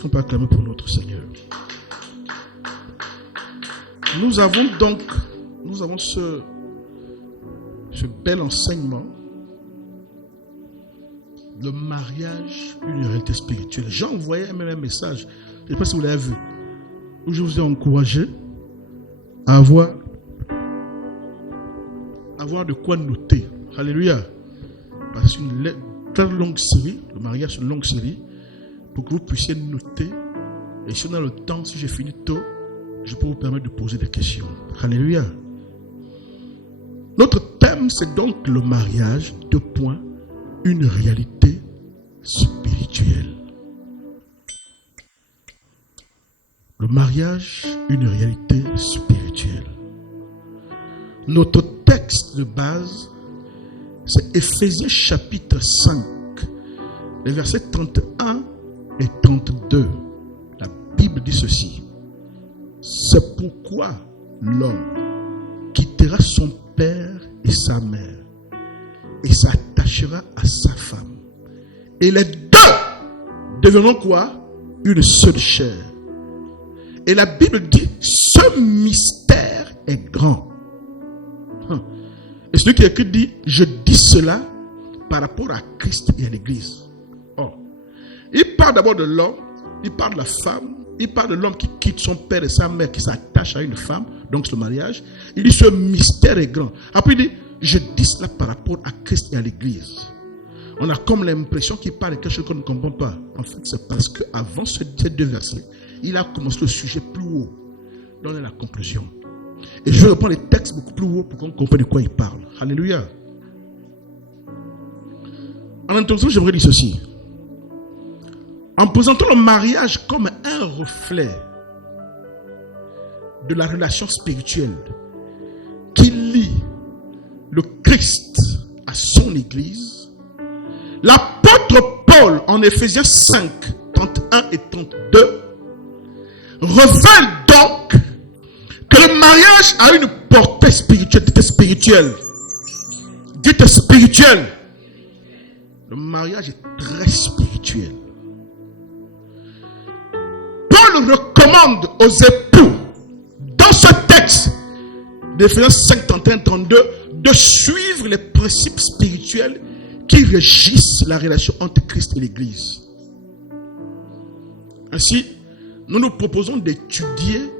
qu'on peut acclamer pour notre Seigneur? Nous avons ce bel enseignement. Le mariage, une réalité spirituelle. J'ai envoyé même un message, je ne sais pas si vous l'avez vu, où je vous ai encouragé à avoir de quoi noter. Alléluia. Parce que c'est une très longue série, le mariage c'est une longue série, pour que vous puissiez noter. Et si on a le temps, si j'ai fini tôt, je peux vous permettre de poser des questions. Alléluia. Notre thème, c'est donc le mariage, une réalité spirituelle. Le mariage, une réalité spirituelle. Notre texte de base, c'est Éphésiens chapitre 5, les versets 31 et 32. La Bible dit ceci. C'est pourquoi l'homme quittera son père et sa mère et s'attachera à sa femme. Et les deux deviendront quoi? Une seule chair. Et la Bible dit, ce mystère est grand. Et celui qui écrit dit, je dis cela par rapport à Christ et à l'Église. Oh. Il parle d'abord de l'homme, il parle de la femme, il parle de l'homme qui quitte son père et sa mère, qui s'attache à une femme, donc c'est le mariage. Il dit, ce mystère est grand. Après il dit, je dis cela par rapport à Christ et à l'Église. On a comme l'impression qu'il parle de quelque chose qu'on ne comprend pas. En fait, c'est parce qu'avant ces deux versets, il a commencé le sujet plus haut. Donner la conclusion. Et je reprends les textes beaucoup plus haut pour qu'on comprenne de quoi il parle. Alléluia. En introduction, j'aimerais dire ceci. En présentant le mariage comme un reflet de la relation spirituelle qui lie le Christ à son Église, l'apôtre Paul en Éphésiens 5, 31 et 32 révèle donc que le mariage a une portée spirituelle. Dites spirituelle. Le mariage est très spirituel. Paul recommande aux époux, dans ce texte d'Éphésiens 5, 31 et 32, de suivre les principes spirituels qui régissent la relation entre Christ et l'Église. Ainsi, nous nous proposons d'étudier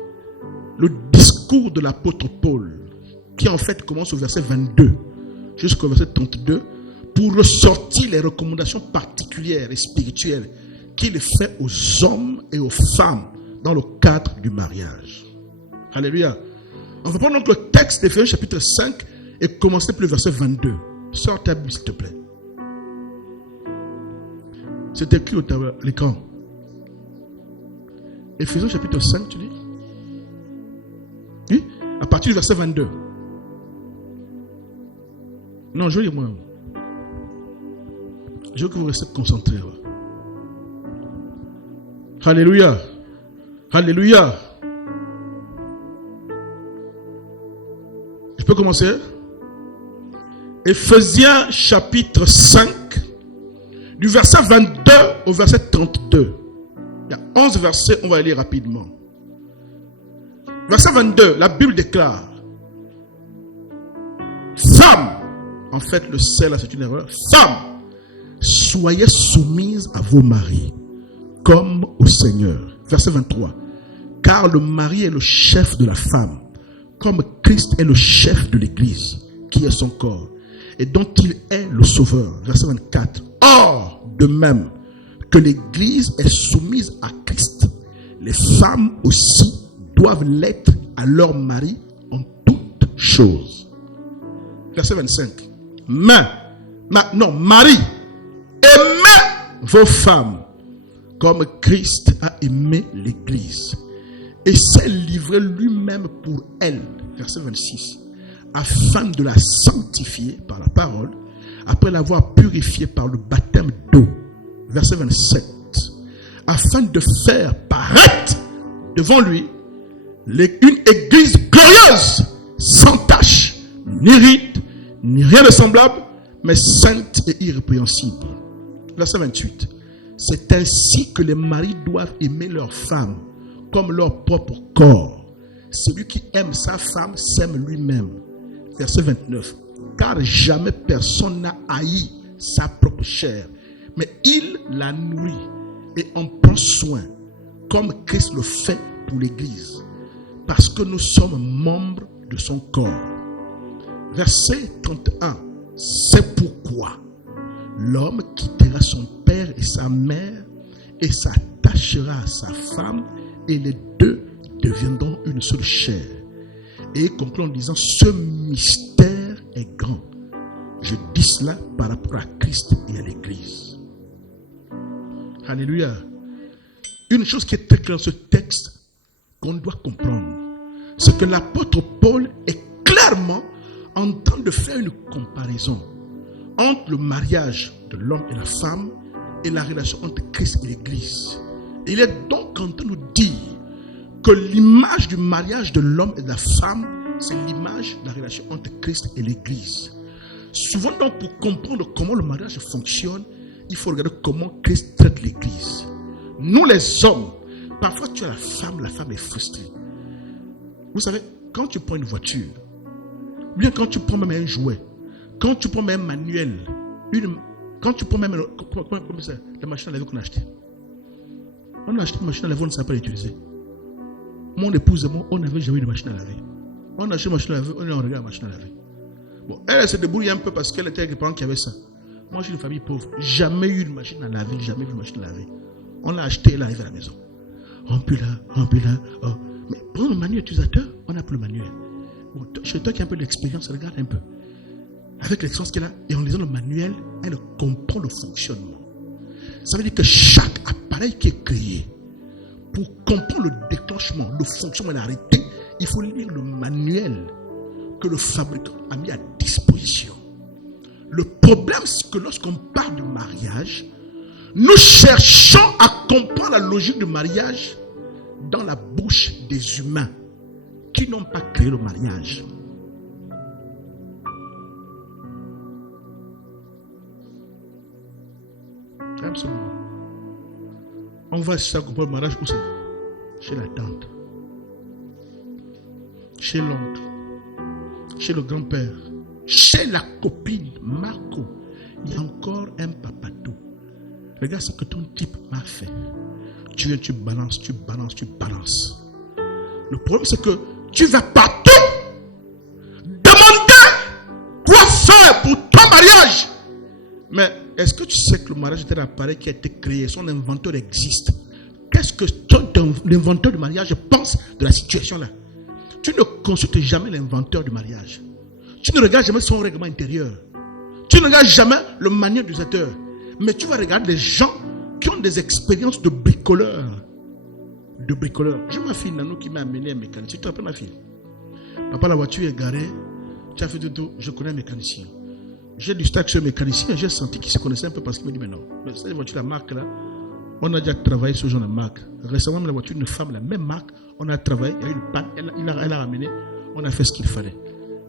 le discours de l'apôtre Paul, qui en fait commence au verset 22 jusqu'au verset 32, pour ressortir les recommandations particulières et spirituelles qu'il fait aux hommes et aux femmes dans le cadre du mariage. Alléluia. On va prendre donc le texte d'Éphésiens chapitre 5 et commencer par le verset 22. Sors ta Bible s'il te plaît. C'est écrit à l'écran. Éphésiens chapitre 5, tu dis? Oui? À partir du verset 22. Non, je veux dire moi. Je veux que vous restez concentrés. Alléluia. Alléluia. Je peux commencer? Éphésiens chapitre 5, du verset 22 au verset 32. Il y a 11 versets, on va les lire rapidement. Verset 22, la Bible déclare: Femmes, en fait le C là c'est une erreur. Femmes, soyez soumises à vos maris, comme au Seigneur. Verset 23, car le mari est le chef de la femme, comme Christ est le chef de l'Église, qui est son corps, et dont il est le sauveur. Verset 24, or, de même que l'Église est soumise à Christ, les femmes aussi doivent l'être à leur mari en toutes choses. Verset 25. Marie, aimez vos femmes comme Christ a aimé l'Église et s'est livré lui-même pour elle. Verset 26. Afin de la sanctifier par la parole, après l'avoir purifiée par le baptême d'eau. Verset 27. Afin de faire paraître devant lui une église glorieuse, sans tache, ni ride, ni rien de semblable, mais sainte et irrépréhensible. Verset 28. C'est ainsi que les maris doivent aimer leur femme comme leur propre corps. Celui qui aime sa femme s'aime lui-même. Verset 29. Car jamais personne n'a haï sa propre chair, mais il la nourrit et en prend soin, comme Christ le fait pour l'Église, parce que nous sommes membres de son corps. Verset 31. C'est pourquoi l'homme quittera son père et sa mère et s'attachera à sa femme, et les deux deviendront une seule chair. Et il conclut en disant, ce mystère est grand. Je dis cela par rapport à Christ et à l'Église. Alléluia. Une chose qui est très claire dans ce texte, qu'on doit comprendre, c'est que l'apôtre Paul est clairement en train de faire une comparaison entre le mariage de l'homme et la femme et la relation entre Christ et l'Église. Il est donc en train de nous dire que l'image du mariage de l'homme et de la femme, c'est l'image de la relation entre Christ et l'Église. Souvent donc, pour comprendre comment le mariage fonctionne, il faut regarder comment Christ traite l'Église. Nous les hommes, parfois tu as la femme est frustrée. Vous savez, quand tu prends une voiture, bien quand tu prends même un jouet, quand tu prends même un manuel, quand tu prends même la machine à laver qu'on a acheté. On a acheté une machine à laver, on ne savait pas l'utiliser. Mon épouse et moi, on n'avait jamais eu de machine à laver. On a acheté une machine à laver, on a regardé la machine à laver. Bon, elle se débrouille un peu parce qu'elle était avec les parents qui avaient ça. Moi, je suis une famille pauvre. Jamais eu de machine à laver, jamais vu de machine à laver. On l'a acheté, elle arrive à la maison. Remplis là. Oh. Mais pour le manuel utilisateur, on n'a plus le manuel. Bon, chez toi qui a un peu d'expérience, regarde un peu. Avec l'expérience qu'elle a, et en lisant le manuel, elle comprend le fonctionnement. Ça veut dire que chaque appareil qui est créé, pour comprendre le déclenchement, le fonctionnement et l'arrêté, il faut lire le manuel que le fabricant a mis à disposition. Le problème, c'est que lorsqu'on parle de mariage, nous cherchons à comprendre la logique du mariage dans la bouche des humains qui n'ont pas créé le mariage. Absolument. On va chercher à comprendre le mariage où c'est? Chez la tante, chez l'oncle, chez le grand-père, chez la copine, Marco. Il y a encore un papato. Regarde ce que ton type m'a fait. Tu balances. Le problème, c'est que tu vas partout demander quoi faire pour ton mariage. Mais est-ce que tu sais que le mariage est un appareil qui a été créé? Son inventeur existe. Qu'est-ce que l'inventeur du mariage pense de la situation là? Tu ne consultes jamais l'inventeur du mariage. Tu ne regardes jamais son règlement intérieur. Tu ne regardes jamais le manuel d'utilisateur. Mais tu vas regarder les gens qui ont des expériences de bricoleurs. J'ai ma fille Nanou qui m'a amené un mécanicien. Tu te rappelles ma fille? Papa, la voiture est garée. Tu as fait tout. Je connais un mécanicien. J'ai du stack sur le mécanicien. J'ai senti qu'il se connaissait un peu parce qu'il me dit, mais non. Cette voiture, la marque là, on a déjà travaillé sur ce genre de marque. Récemment, la voiture, une femme, la même marque, on a travaillé. Il y a eu une panne. Elle a ramené. On a fait ce qu'il fallait.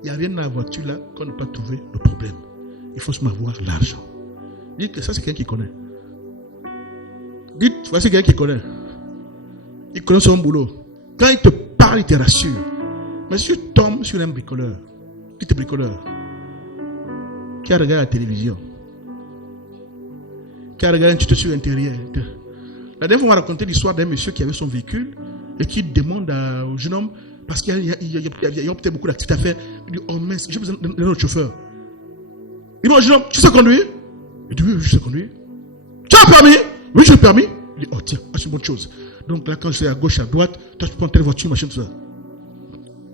Il n'y a rien dans la voiture là qu'on n'a pas trouvé le problème. Il faut seulement avoir l'argent. Dites que ça, c'est quelqu'un qui connaît. Dites, voici quelqu'un qui connaît. Il connaît son boulot. Quand il te parle, il te rassure. Mais si tu tombes sur un bricoleur, qui est bricoleur, qui a regardé la télévision, qui a regardé un tuto sur Internet. La dernière fois, on m'a raconté l'histoire d'un monsieur qui avait son véhicule et qui demande au jeune homme, parce qu'il y a peut-être beaucoup d'activités à faire, il dit, oh mince, j'ai besoin d'un autre chauffeur. Il dit, jeune homme, tu sais conduire? Il dit, oui, je sais conduire. Tu as un permis? Oui, j'ai le permis. Il dit, oh tiens, c'est une bonne chose. Donc là, quand je suis à gauche, à droite, toi tu prends telle voiture, machin, tout ça.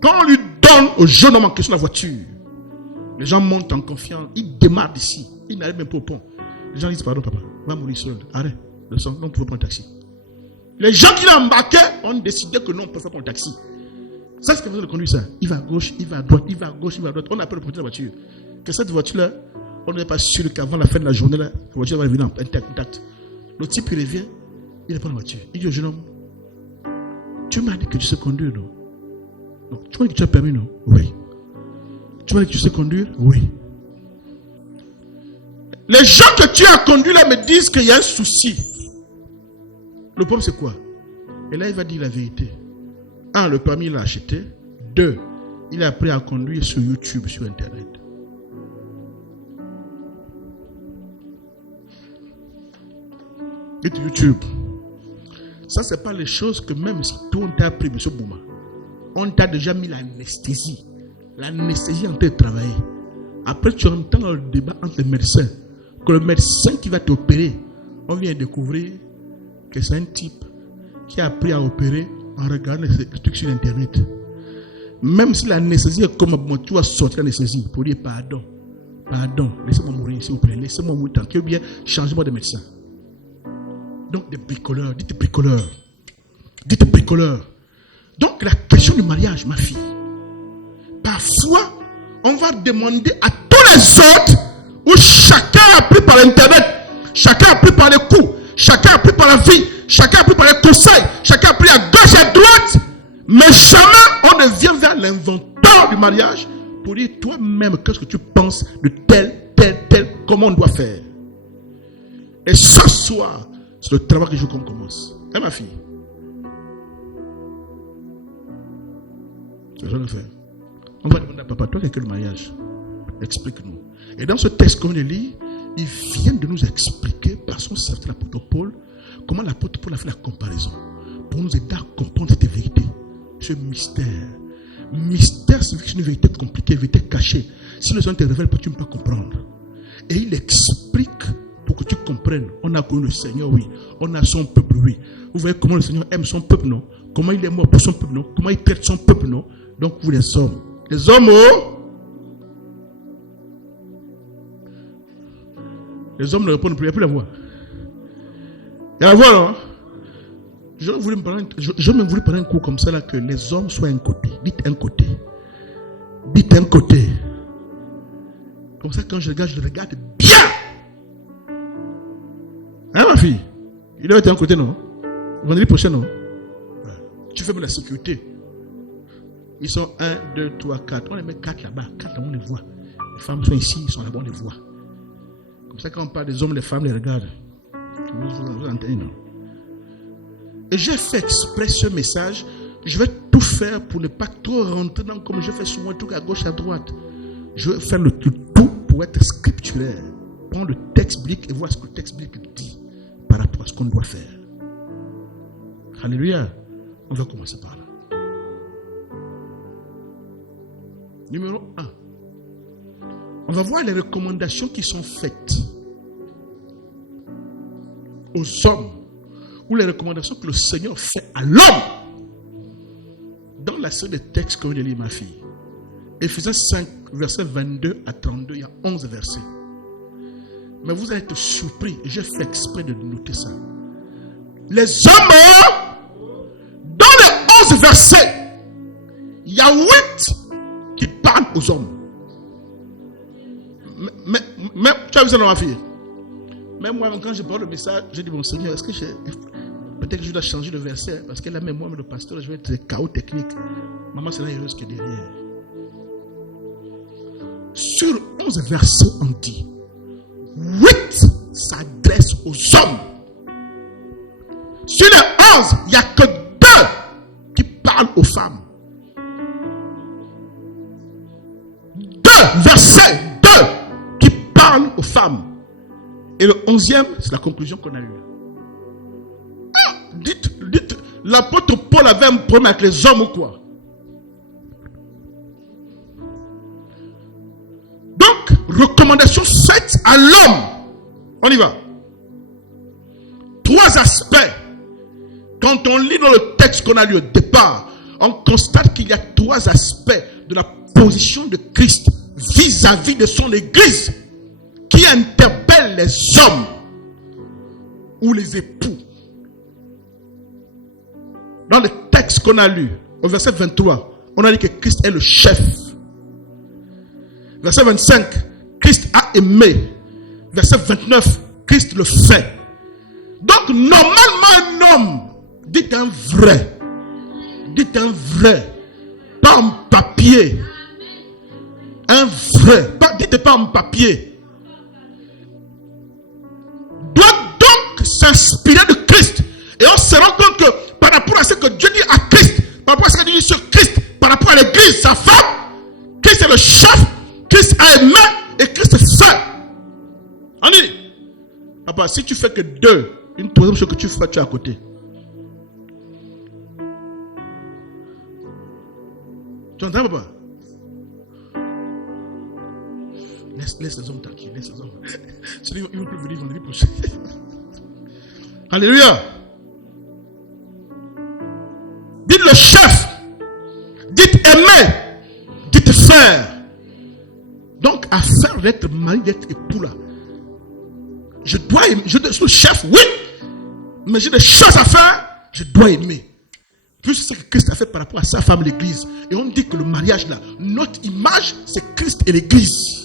Quand on lui donne au jeune homme en question la voiture, les gens montent en confiance, ils démarrent d'ici, ils n'arrivent même pas au pont. Les gens disent, pardon papa, va mourir seul, arrête, le sang, non, tu peux prendre un taxi. Les gens qui l'ont embarqué ont décidé que non, on ne peut pas prendre un taxi. Ça, c'est ce que vous avez conduire ça. Il va à gauche, il va à droite, il va à gauche, il va à droite. On a peur de prendre la voiture. Que cette voiture-là, on n'est pas sûr qu'avant la fin de la journée, la voiture va revenir en intact. Le type, il revient, il prend la voiture. Il dit au jeune homme, tu m'as dit que tu sais conduire, non? Donc, tu m'as dit que tu as permis, non? Oui. Tu m'as dit que tu sais conduire? Oui. Les gens que tu as conduits là me disent qu'il y a un souci. Le problème, c'est quoi? Et là, il va dire la vérité. 1, le permis, il l'a acheté. 2, il a appris à conduire sur YouTube, sur Internet. Dites YouTube. Ça, ce n'est pas les choses que même si toi, on t'a appris, M. Bouma. On t'a déjà mis l'anesthésie. L'anesthésie en train de travailler. Après, tu entends dans le débat entre les médecins. Que le médecin qui va t'opérer, on vient de découvrir que c'est un type qui a appris à opérer en regardant les trucs sur Internet. Même si l'anesthésie est comme moi, tu vas sortir l'anesthésie pour dire pardon. Pardon, laissez-moi mourir s'il vous plaît. Laissez-moi mourir tranquille, ou bien changez-moi de médecin. Donc des bricoleurs, dites bricoleurs. Dites bricoleurs. Donc la question du mariage, ma fille. Parfois, on va demander à tous les autres où chacun a appris par Internet, chacun a appris par les coups, chacun a appris par la vie, chacun a appris par les conseils, chacun a appris à gauche et à droite. Mais jamais on ne vient vers l'inventeur du mariage pour dire toi-même qu'est-ce que tu penses de tel, comment on doit faire. Et ce soir, c'est le travail que je veux qu'on commence. Et ma fille, c'est ce qu'on va faire. On va demander à papa, toi, qu'est-ce que le mariage? Explique-nous. Et dans ce texte qu'on lit, il vient de nous expliquer par son serviteur, l'apôtre Paul, comment l'apôtre Paul a fait la comparaison pour nous aider à comprendre cette vérité, ce mystère. Mystère, c'est une vérité compliquée, une vérité cachée. Si le Seigneur te révèle pas, tu ne peux pas comprendre. Et il explique pour que tu comprennes. On a connu le Seigneur, oui. On a son peuple, oui. Vous voyez comment le Seigneur aime son peuple, non? Comment il est mort pour son peuple, non? Comment il traite son peuple, non? Donc vous les hommes. Les hommes, oh! Les hommes ne répondent plus, il n'y a plus la voix. Il y a la voix, non? Je voulais me prendre un coup comme ça, là, que les hommes soient un côté. Dites un côté. Dites un côté. Comme ça, quand je le regarde bien. Hein, ma fille? Il doit être un côté, non? Vendredi prochain, non? Tu fais de la sécurité. Ils sont 1, 2, 3, 4. On les met 4 là-bas. 4 là, on les voit. Les femmes sont ici, ils sont là-bas, on les voit. Comme ça, quand on parle des hommes, les femmes les regardent. Vous entendez, non? Et j'ai fait exprès ce message. Je vais tout faire pour ne pas trop rentrer dans comme je fais souvent, tout à gauche, à droite. Je vais faire le tout pour être scripturaire. Prendre le texte biblique et voir ce que le texte biblique dit par rapport à ce qu'on doit faire. Alléluia. On va commencer par là. Numéro 1. On va voir les recommandations qui sont faites aux hommes ou les recommandations que le Seigneur fait à l'homme. Dans la série de textes que je lis, ma fille, Éphésiens 5, versets 22 à 32, il y a 11 versets. Mais vous allez être surpris, j'ai fait exprès de noter ça. Les hommes, dans les 11 versets, il y a 8 qui parlent aux hommes. Mais tu as vu ça dans ma fille? Même moi, quand je parle le message, je dis, bon Seigneur, est-ce que peut-être que je dois changer le verset, parce que là, même moi, le pasteur, je vais être chaos technique. Maman sera heureuse que derrière. Sur 11 versets, on dit 8 s'adressent aux hommes. Sur les 11, il n'y a que 2 qui parlent aux femmes. 2 versets, 2 qui parlent aux femmes. Et le 11e, c'est la conclusion qu'on a eue. Dites, l'apôtre Paul avait un problème avec les hommes ou quoi? Donc, recommandation faite à l'homme. On y va. 3 aspects. Quand on lit dans le texte qu'on a lu au départ, on constate qu'il y a 3 aspects de la position de Christ vis-à-vis de son Église qui interpelle les hommes ou les époux. Dans le texte qu'on a lu, au verset 23, on a dit que Christ est le chef. Verset 25, Christ a aimé. Verset 29, Christ le fait. Donc, normalement, un homme, dites un vrai. Dites un vrai. Pas en papier. Un vrai. Dites pas en papier. Doit donc s'inspirer de Christ Et on se rend compte que par rapport à ce que Dieu dit à Christ, par rapport à ce que Dieu dit sur Christ, par rapport à l'église, sa femme, Christ est le chef, Christ a aimé et Christ est seul. On dit, papa, si tu fais que deux, une troisième chose que tu feras, tu es à côté. Tu entends, papa? Laisse les hommes tranquilles, laisse les hommes. Ils ne vont plus venir vendredi prochain. Alléluia. Dites le chef. Dites aimer. Dites faire. Donc, affaire d'être mari, d'être époux là. Je dois aimer. Je suis le chef, oui. Mais j'ai des choses à faire. Je dois aimer. Plus c'est ce que Christ a fait par rapport à sa femme, l'église. Et on dit que le mariage là, notre image, c'est Christ et l'église.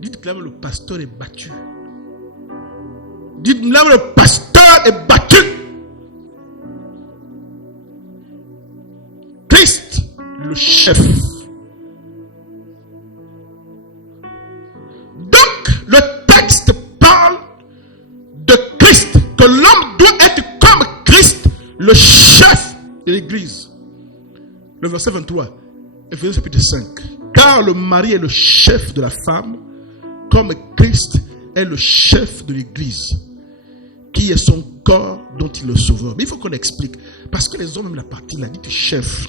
Dites que là, le pasteur est battu. Dites là, le pasteur est battu. Christ, le chef. Donc, le texte parle de Christ, que l'homme doit être comme Christ, le chef de l'église. Le verset 23, Ephésiens chapitre 5. Car le mari est le chef de la femme, comme Christ est le chef de l'église, qui est son corps dont il est le sauveur. Mais il faut qu'on explique, parce que les hommes aiment la partie là, dit chef.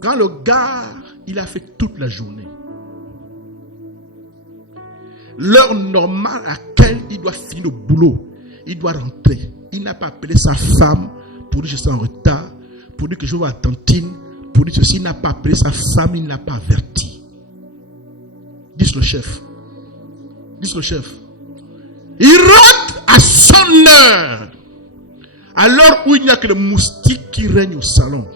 Quand le gars, il a fait toute la journée, l'heure normale à laquelle il doit finir le boulot, il doit rentrer. Il n'a pas appelé sa femme pour dire que je suis en retard, pour dire que je vais à Tantine, pour dire ceci. Il n'a pas appelé sa femme, il n'a pas averti. Dis le chef. Dis le chef. Il rentre à son heure. À l'heure où il n'y a que le moustique qui règne au salon.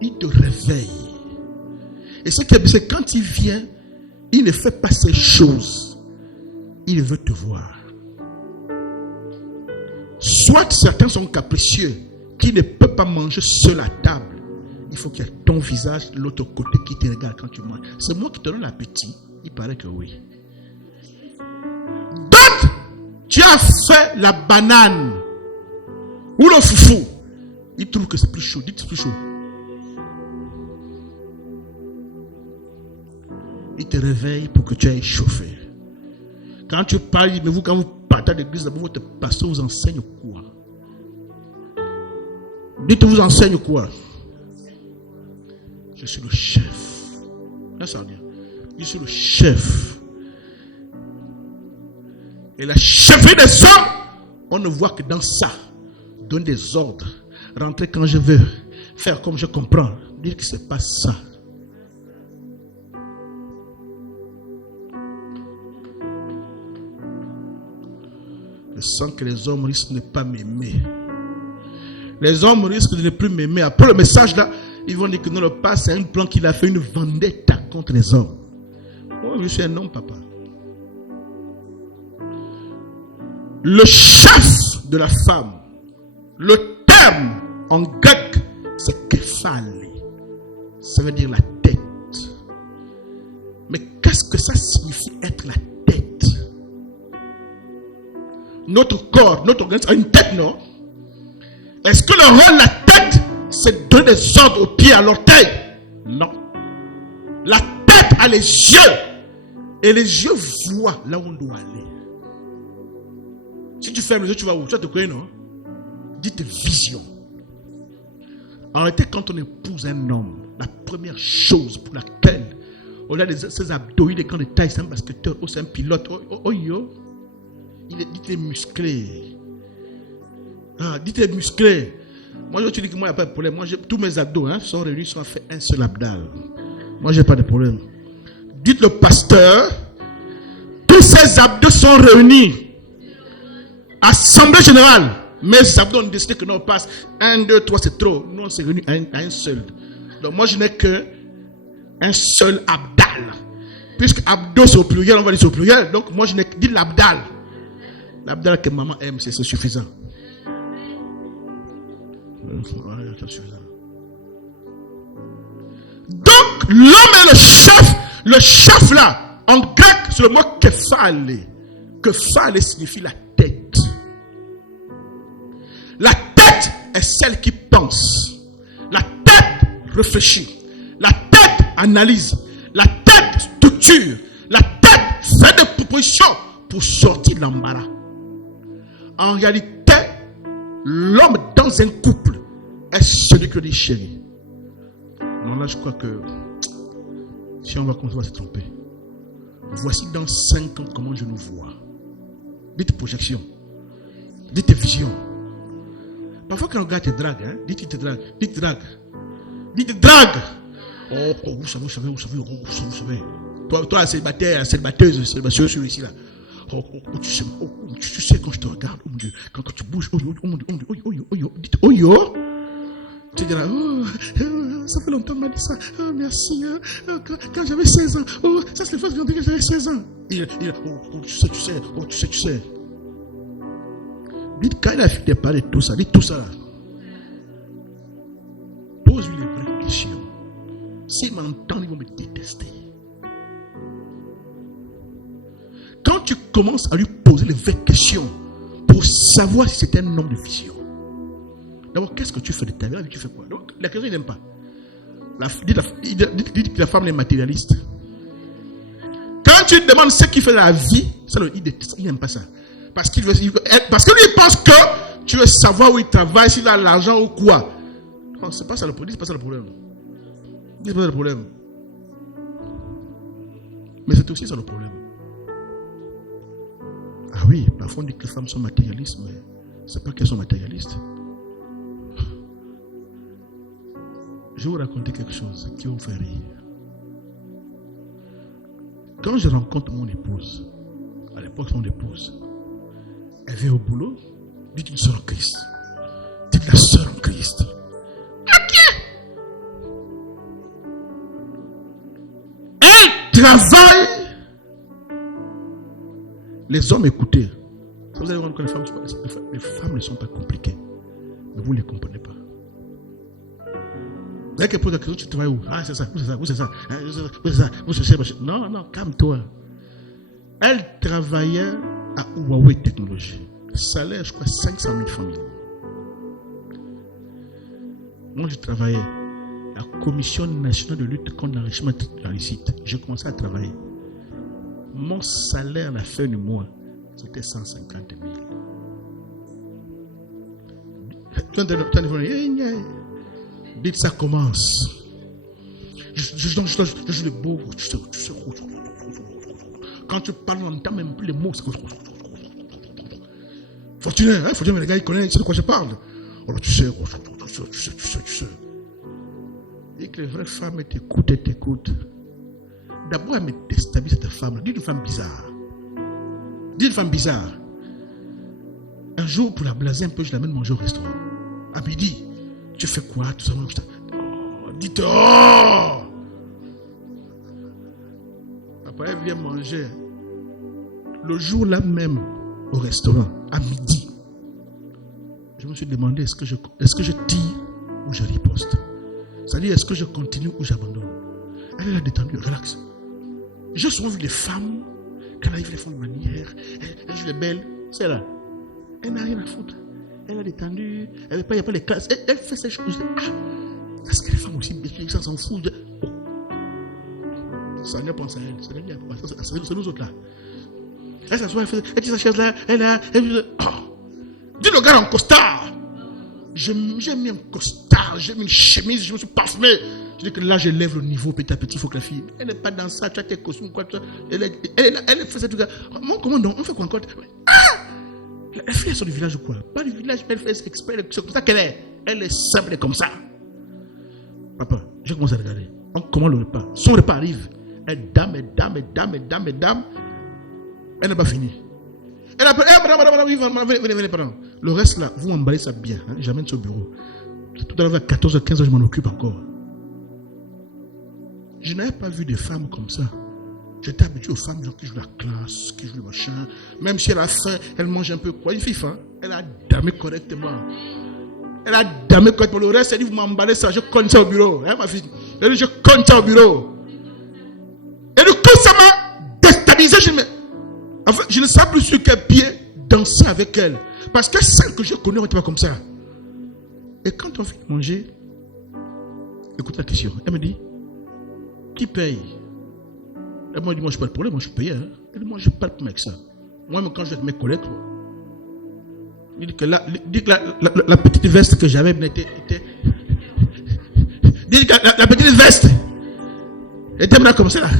Il te réveille. Et ce qui est bien, c'est quand il vient, il ne fait pas ces choses. Il veut te voir. Soit certains sont capricieux, qui ne peuvent pas manger seul à table. Il faut qu'il y ait ton visage de l'autre côté qui te regarde quand tu manges. C'est moi qui te donne l'appétit. Il paraît que oui. Donc, tu as fait la banane ou le foufou. Il trouve que c'est plus chaud. Dites plus chaud. Il te réveille pour que tu ailles chauffer. Quand tu parles, mais vous, quand vous partez à l'église, d'abord votre pasteur vous enseigne quoi? Dites, vous enseigne quoi? Je suis le chef. Laisse-moi dire. Je suis le chef. Et la chefferie des hommes, on ne voit que dans ça. Donner des ordres. Rentrer quand je veux. Faire comme je comprends. Dire que ce n'est pas ça. Je sens que les hommes risquent de ne pas m'aimer. Les hommes risquent de ne plus m'aimer. Après le message là, ils vont dire que non, le pape, c'est un plan qu'il a fait, une vendetta contre les hommes. Moi, je suis un homme, papa. Le chef de la femme, le terme en grec, c'est képhale. Ça veut dire la tête. Mais qu'est-ce que ça signifie être la tête? Notre corps, notre organisme a une tête, non? Est-ce que le rôle de la tête, c'est de donner des ordres aux pieds, à l'orteil? Non. La tête a les yeux. Et les yeux voient là où on doit aller. Si tu fermes les yeux, tu vas où? Tu vas te courir, non? Dites vision. En réalité, quand on épouse un homme, la première chose pour laquelle, au-delà de ses abdos, il est grand de taille, c'est un basketteur, ou c'est un pilote, il est musclé. Ah, dites musclé. Moi, je te dis que moi, il n'y a pas de problème. Moi, tous mes abdos sont réunis, sont fait un seul abdal. Moi, je n'ai pas de problème. Dites le pasteur, tous ces abdos sont réunis. Assemblée générale. Mes abdos ont décidé que non, on passe 1, 2, 3, c'est trop. Nous, on s'est réunis à un seul. Donc, moi, je n'ai que un seul abdal. Puisque abdos c'est au pluriel, on va dire c'est au pluriel. Donc, moi, je n'ai que dit l'abdal. L'abdal que maman aime, c'est suffisant. Donc, l'homme est le chef. Le chef là, en grec, c'est le mot kephale. Kephale signifie la tête. La tête est celle qui pense. La tête réfléchit. La tête analyse. La tête structure. La tête fait des propositions pour sortir de l'embarras. En réalité, l'homme dans un couple est celui que dit chérie. Non, là, je crois que si on va commencer à se tromper. Voici dans 5 ans comment je nous vois. Dites projection. Dites vision. Parfois quand un gars te drague, hein, dites il te drague. Dites drague. Dites drague. Oh, vous savez. Toi, célibataire, célibateuse, célibataire ici là. Tu sais quand je te regarde, oh mon Dieu, quand tu bouges, oh mon Dieu, dites oh yo. Tu diras, ça fait longtemps qu'on m'a dit ça. Oh, merci. Quand j'avais 16 ans. Oh, ça c'est le fois que j'avais 16 ans. Tu sais. Dites, quand il a fini de parler de tout ça, dites tout ça là. Pose-lui les vraies questions. S'il m'entend, ils vont me détester. Quand tu commences à lui poser les vraies questions pour savoir si c'est un homme de vision. D'abord, qu'est-ce que tu fais de ta vie? Tu fais quoi? Donc, la question, il n'aime pas. Dites que la femme est matérialiste. Quand tu demandes ce qu'il fait de la vie, il n'aime pas ça. Parce que lui, il pense que tu veux savoir où il travaille, s'il a l'argent ou quoi. Non, c'est pas ça le problème. C'est pas ça le problème. Mais c'est aussi ça le problème. Ah oui, parfois on dit que les femmes sont matérialistes, mais c'est pas qu'elles sont matérialistes. Je vais vous raconter quelque chose qui vous fait rire. Quand je rencontre mon épouse, à l'époque mon épouse, elle vient au boulot, dites une sœur en Christ. Dites la sœur en Christ. Elle travaille. Les hommes, écoutez. Vous allez voir que les femmes ne sont pas compliquées. Mais vous ne les comprenez pas. Dès qu'elle pose la question, tu travailles où? Ah, c'est ça. Non, calme-toi. Elle travaillait à Huawei Technologies. Salaire, je crois, 500 000 francs. Moi, je travaillais à la Commission nationale de lutte contre l'enrichissement illicite. J'ai commencé à travailler. Mon salaire à la fin du mois, c'était 150 000. Dites, ça commence. Je suis le beau. Quand tu parles, on n'entend même plus les mots. Fortuné, mais les gars, ils connaissent de quoi je parle. Alors tu sais. Et que les vraies femmes t'écoutent. D'abord, elle me déstabilise cette femme. Dis une femme bizarre. Un jour, pour la blaser un peu, je l'amène manger au restaurant. À midi, tu fais quoi? Tout ça. Dites, oh! Après, elle vient manger. Le jour là même, au restaurant, à midi, je me suis demandé, est-ce que je tire ou je riposte? C'est-à-dire, est-ce que je continue ou j'abandonne? Elle est détendue, relax. J'ai souvent vu des femmes, quand elles font de manière, elles sont belles, c'est là. Elle n'a rien à foutre. Elle est détendue, elle n'y a pas les classes, elle fait ces choses. Est-ce que les femmes aussi, ça s'en fout? Ça ne pense à elle, c'est nous autres là. Elle s'assoit, elle dit sa chaise là, elle dis le gars en costard. J'ai mis un costard, j'ai mis une chemise, je me suis parfumé. Je dis que là, je lève le niveau petit à petit. Il faut que la fille, elle n'est pas dans ça, tu as tes costumes, quoi. Elle fait ça, tout cas. Comment donc? On fait quoi encore? La fille, elle sort du village ou quoi? Pas du village, elle fait exprès, c'est comme ça qu'elle est. Elle est simple, elle est comme ça. Papa, je commence à regarder. On commande le repas. Son repas arrive. Elle dame. Elle n'a pas fini. Elle a venez, pardon. Le reste là, vous emballez ça bien. Hein? J'amène ça au bureau. Tout à l'heure, à 14h15, je m'en occupe encore. Je n'avais pas vu des femmes comme ça. J'étais habitué aux femmes qui jouent la classe, qui jouent le machin. Même si elle a faim, elle mange un peu quoi. Une fille faim, elle a damé correctement. Le reste, elle dit, vous m'emballez ça, je cogne ça au bureau. Hein, ma fille? Elle dit, je cogne ça au bureau. Et du coup, ça m'a déstabilisé. En fait, je ne sais plus sur quel pied danser avec elle. Parce que celle que j'ai connue, on n'était pas comme ça. Et quand on finit de manger, écoute la question. Elle me dit, qui paye? Et moi, je dis, moi, je n'ai pas de problème, moi, je paye. Hein. Elle dit, moi, je n'ai pas de problème avec ça. Moi, même quand je vais avec mes collègues, il dit que la petite veste que j'avais était dit que la petite veste était maintenant comme ça. Là.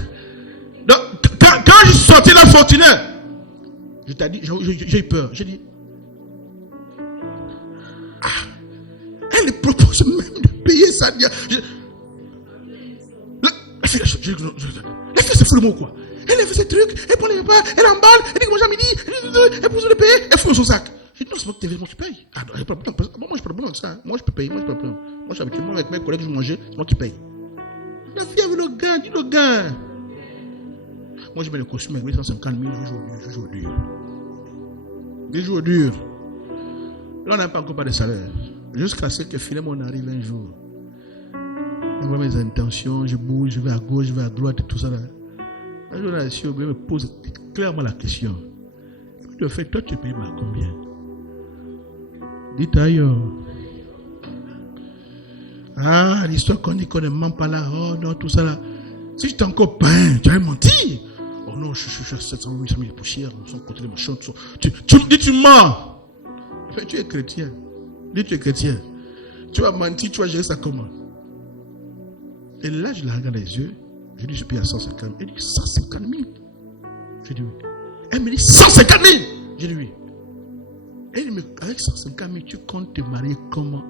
Donc, quand je suis sorti de la fortune, je t'ai dit, j'ai eu peur. J'ai dit, elle propose même de payer ça. La fille, c'est fou le mot quoi. Elle fait ses trucs, elle prend les repas, elle emballe, elle dit que moi j'ai midi, elle pose le payer, elle fout dans son sac. Je dis non, c'est moi qui t'ai vu, moi tu payes. Ah non, moi je n'ai pas de problème avec ça. Moi je peux payer, moi je peux pas de problème. Moi je suis habitué, moi avec mes collègues je mangeais, c'est moi qui paye. La fille avait le gain, dis le gain. Moi je mets le costume avec 150 000, je joue au dur. Je joue au dur. Là on n'a pas encore pas de salaire. Jusqu'à ce que finalement on arrive un jour. Je vois mes intentions, je bouge, je vais à gauche, je vais à droite et tout ça là. Un jour, là, je me pose clairement la question. Le fait, toi, tu payes à combien? Dites ailleurs. Ah, l'histoire qu'on dit qu'on ne ment pas là, oh non, tout ça là. Si j'étais encore peint, tu avais menti. Oh non, je suis à 700 000, 800 000 poussières, on s'en compte les machins, tout ça. Tu dis, tu mens. Mais tu es chrétien. Dis, tu es chrétien. Tu vas mentir, tu vas gérer ça comment? Et là, je la regarde dans les yeux. Je dis, je paye à 150 000. Elle dit, 150 000. Je dis, oui. Elle me dit, 150 000. Je dis, oui. Elle me dit, avec 150 000, tu comptes te marier comment?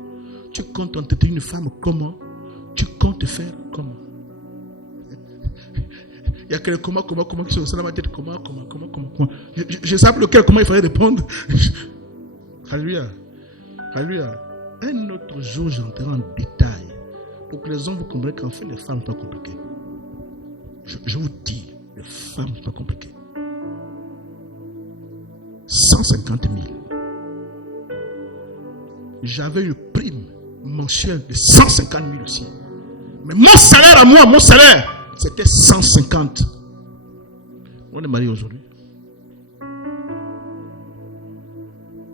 Tu comptes entretenir une femme comment? Tu comptes te faire comment? Il y a quelques comment qui sont dans ma tête. Comment. Je sais pas lequel, comment il fallait répondre. Alléluia. Alléluia. Un autre jour, j'entrerai en détail. Pour que les hommes vous comprennent qu'en fait, les femmes ne sont pas compliquées. Je vous dis, les femmes ne sont pas compliquées. 150 000. J'avais une prime mensuelle de 150 000 aussi. Mais mon salaire à moi, c'était 150. On est mariés aujourd'hui.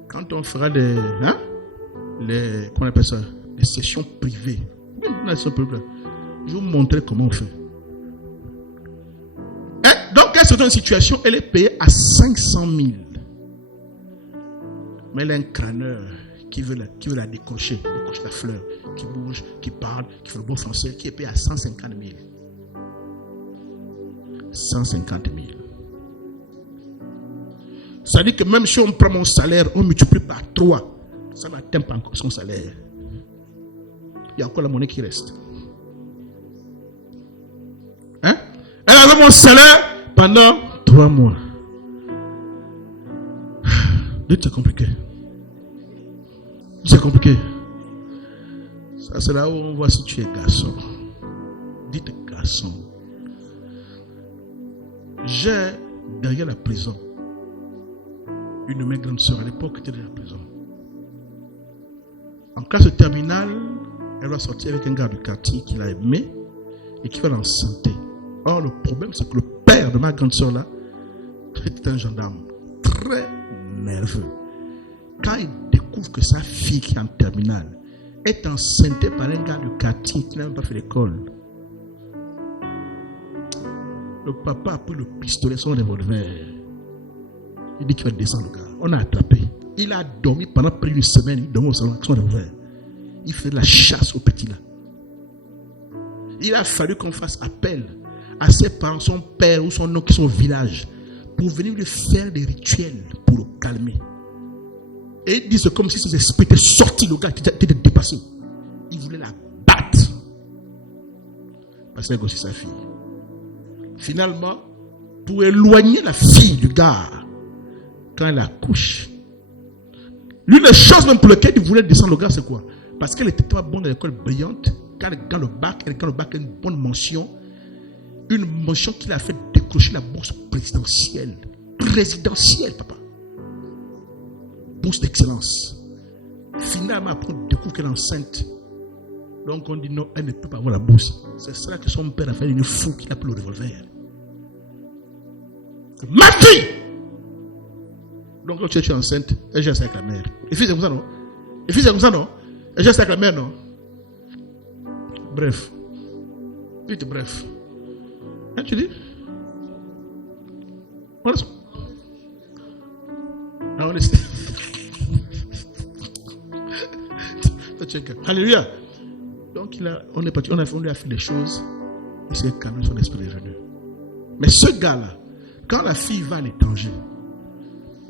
Quand on fera comment on appelle ça? Les sessions privées. Je vais vous montrer comment on fait. Donc, elle se trouve dans une situation, elle est payée à 500 000. Mais elle a un crâneur qui veut la décocher la fleur, qui bouge, qui parle, qui fait le bon français, qui est payé à 150 000. 150 000. Ça dit que même si on prend mon salaire, on multiplie par 3, ça n'atteint pas encore son salaire. Il y a encore la monnaie qui reste. Hein? Elle avait mon salaire pendant 3 mois. Dites, c'est compliqué. C'est compliqué. Ça, c'est là où on voit si tu es garçon. Dites garçon. J'ai, derrière la prison, une de mes grandes sœurs à l'époque était dans la prison. En classe terminale, elle va sortir avec un gars du quartier qui l'a aimé et qui va l'enceinter. Or, le problème, c'est que le père de ma grande sœur là était un gendarme très nerveux. Quand il découvre que sa fille qui est en terminale est enceinte par un gars du quartier qui n'a même pas fait l'école, le papa a pris le pistolet, son revolver. Il dit qu'il va descendre le gars. On a attrapé. Il a dormi pendant près d'une semaine. Il dormait au salon avec son revolver. Il fait de la chasse au petit là. Il a fallu qu'on fasse appel à ses parents, son père ou son oncle qui sont au village, pour venir lui faire des rituels pour le calmer. Et il dit c'est comme si ses esprits étaient sortis, le gars était dépassé. Il voulait la battre. Parce qu'il a aussi sa fille. Finalement, pour éloigner la fille du gars, quand elle accouche, l'une des choses même pour lesquelles il voulait descendre le gars, c'est quoi? Parce qu'elle était pas bonne à l'école brillante. Quand elle gagne le bac, a une bonne mention. Une mention qui l'a fait décrocher la bourse présidentielle. Présidentielle, papa. Bourse d'excellence. Finalement, après, on découvre qu'elle est enceinte. Donc, on dit non, elle ne peut pas avoir la bourse. C'est ça que son père a fait une fou qui a pris le revolver. Ma fille! Donc quand tu es enceinte, elle gère ça avec la mère. Les filles c'est comme ça, non? Les filles c'est comme ça, non? Elle gère ça avec la mère, non? Bref. Vite, bref. Hein, tu dis? Voilà. Ah, on est... Alléluia. Donc on est parti, on lui a fait des choses. Il s'est calmé, son esprit est venu. Mais ce gars-là, quand la fille va à l'étranger,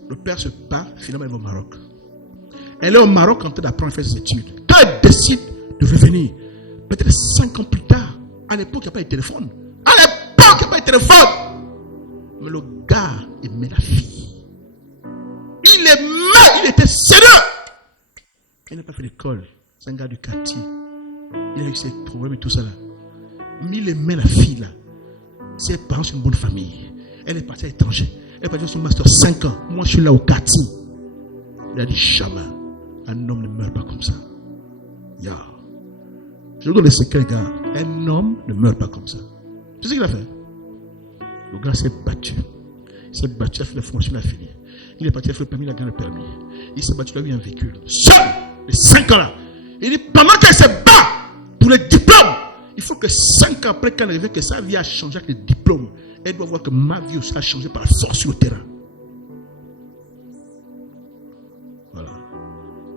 le père se part, finalement elle va au Maroc. Elle est au Maroc en train d'apprendre à faire ses études. Quand elle décide de revenir, peut-être 5 ans plus tard, à l'époque il n'y a pas de téléphone. À l'époque il n'y a pas de téléphone. Mais le gars aimait la fille. Il aimait, il était sérieux. Il n'a pas fait l'école. C'est un gars du quartier. Il a eu ses problèmes et tout ça là. Mais il aimait la fille là. Ses parents sont une bonne famille. Elle est partie à l'étranger. Elle est partie à son master 5 ans. Moi je suis là au quartier. Il a dit jamais. Un homme ne meurt pas comme ça. Yeah. Je vous donne le secret, gars. Un homme ne meurt pas comme ça. Tu sais ce qu'il a fait? Le gars s'est battu. Il s'est battu, il a fait la formation, il a fini. Il est parti, il a fait le permis, il a gagné le permis. Il s'est battu, il a eu un véhicule. Seul, les 5 ans là. Il dit, pendant qu'elle se bat pour le diplôme, il faut que 5 ans après qu'elle arrive, que sa vie a changé avec le diplôme. Elle doit voir que ma vie aussi a changé par force sur le terrain. Voilà.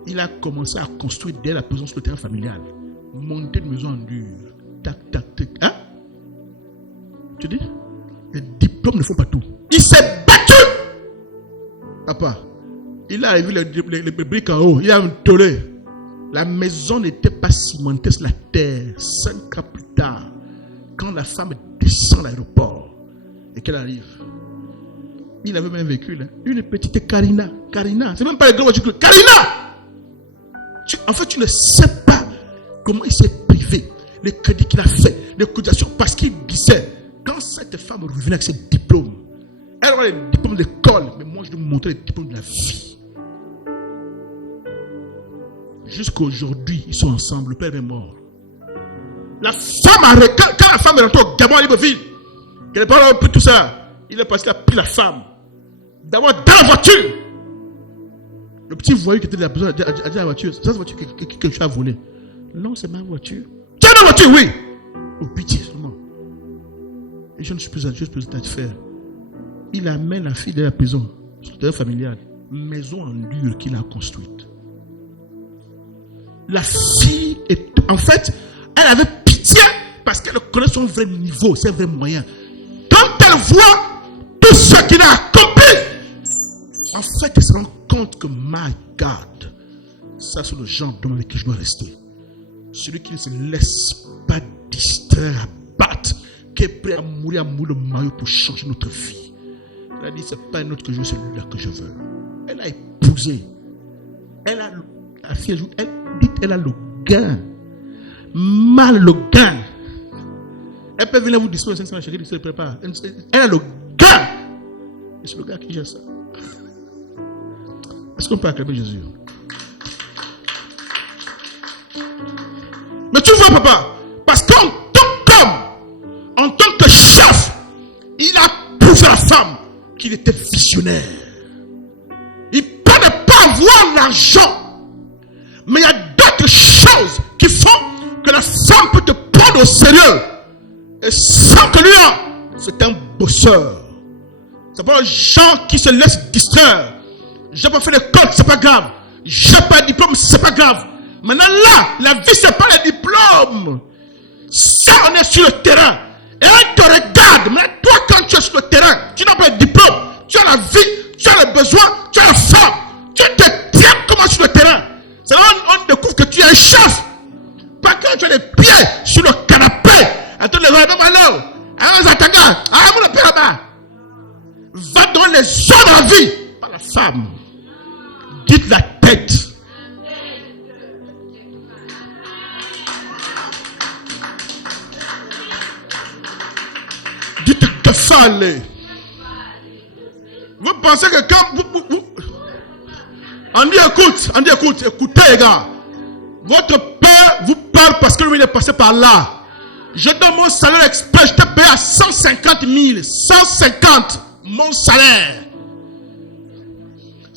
Il a commencé à construire dès la présence sur le terrain familial. Monter une maison en dur. Tac, tac, tac. Hein? Tu dis? Les diplômes ne font pas tout. Il s'est battu. Papa, il a vu les briques en haut. Il a tollé. La maison n'était pas cimentée sur la terre. 5 ans plus tard, quand la femme descend à l'aéroport et qu'elle arrive, il avait même un véhicule. Hein? Une petite Carina. Carina, c'est même pas les grandes voitures. Carina! En fait, tu ne sais pas comment il s'est privé. Les crédits qu'il a fait, les cotisations, parce qu'il disait, quand cette femme revenait avec ses diplômes, elle avait les diplômes de l'école, mais moi je dois vous montrer les diplômes de la vie. Jusqu'à aujourd'hui, ils sont ensemble, le père est mort. La femme quand la femme est rentrée au Gabon à Libreville, qu'elle n'est pas là pour tout ça, il est passé, il a pris la femme. D'abord dans la voiture. Le petit voyou qui était à la voiture, c'est la voiture que tu as volée. Non, c'est ma voiture. Tu as une voiture, oui. Oh, pitié seulement. Et je ne suis plus à te faire. Il amène la fille de la prison, structure familiale, maison en dur qu'il a construite. La fille, en fait, elle avait pitié parce qu'elle connaît son vrai niveau, ses vrais moyens. Quand elle voit tout ce qu'il a accompli, en fait, elle se rend compte que, my God, ça c'est le genre d'homme avec qui je dois rester. Celui qui ne se laisse pas distraire, abattre, qui est prêt à mourir le maillot pour changer notre vie. Elle a dit, c'est pas un autre que je veux, c'est celui-là que je veux. Elle a épousé. Elle a, la fille, elle a le gain. Mal le gain. Elle peut venir vous disposer 500 chérie, se prépare. Elle a le gain. Et c'est le gars qui gère ça. Est-ce qu'on peut acclamer Jésus? Mais tu vois, papa, parce qu'en tant qu'homme, en tant que chef, il a prouvé à la femme qu'il était visionnaire. Il peut ne pas avoir l'argent, mais il y a d'autres choses qui font que la femme peut te prendre au sérieux. Et sans que lui, c'est un bosseur. C'est pas un gens qui se laissent distraire. J'ai pas fait l'école, c'est pas grave. J'ai pas de diplôme, c'est pas grave. Maintenant là, la vie c'est pas les diplômes. Ça, on est sur le terrain. Et on te regarde. Mais toi, quand tu es sur le terrain, tu n'as pas de diplôme. Tu as la vie, tu as les besoins, tu as la femme. Tu te tiens comment sur le terrain. C'est là on découvre que tu es un chef. Pas quand tu as les pieds sur le canapé. Attends, les gens, même alors. Va dans les hommes de la vie. Pas la femme. Dites la tête. Dites que fallait. Vous pensez que quand vous on dit écoutez les gars. Votre père vous parle parce que lui il est passé par là. Je donne mon salaire exprès, je te paye à 150 000. 150, mon salaire.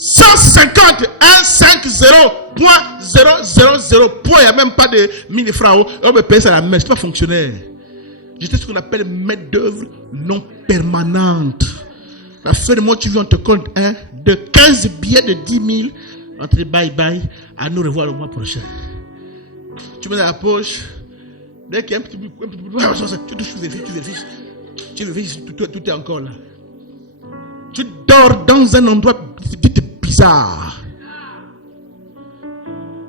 151,50.000 point. Il n'y a même pas de 1000 francs. On me paye ça à la main. Je ne suis pas fonctionnaire. J'étais ce qu'on appelle maître d'œuvre non permanente. À la fin de mois, tu veux, on te compte de 15 billets de 10 000. On te dit bye bye. À nous revoir le mois prochain. Tu mets dans la poche. Dès qu'il y a un petit peu, tu vérifies, tout est encore là. Tu dors dans un endroit bizarre.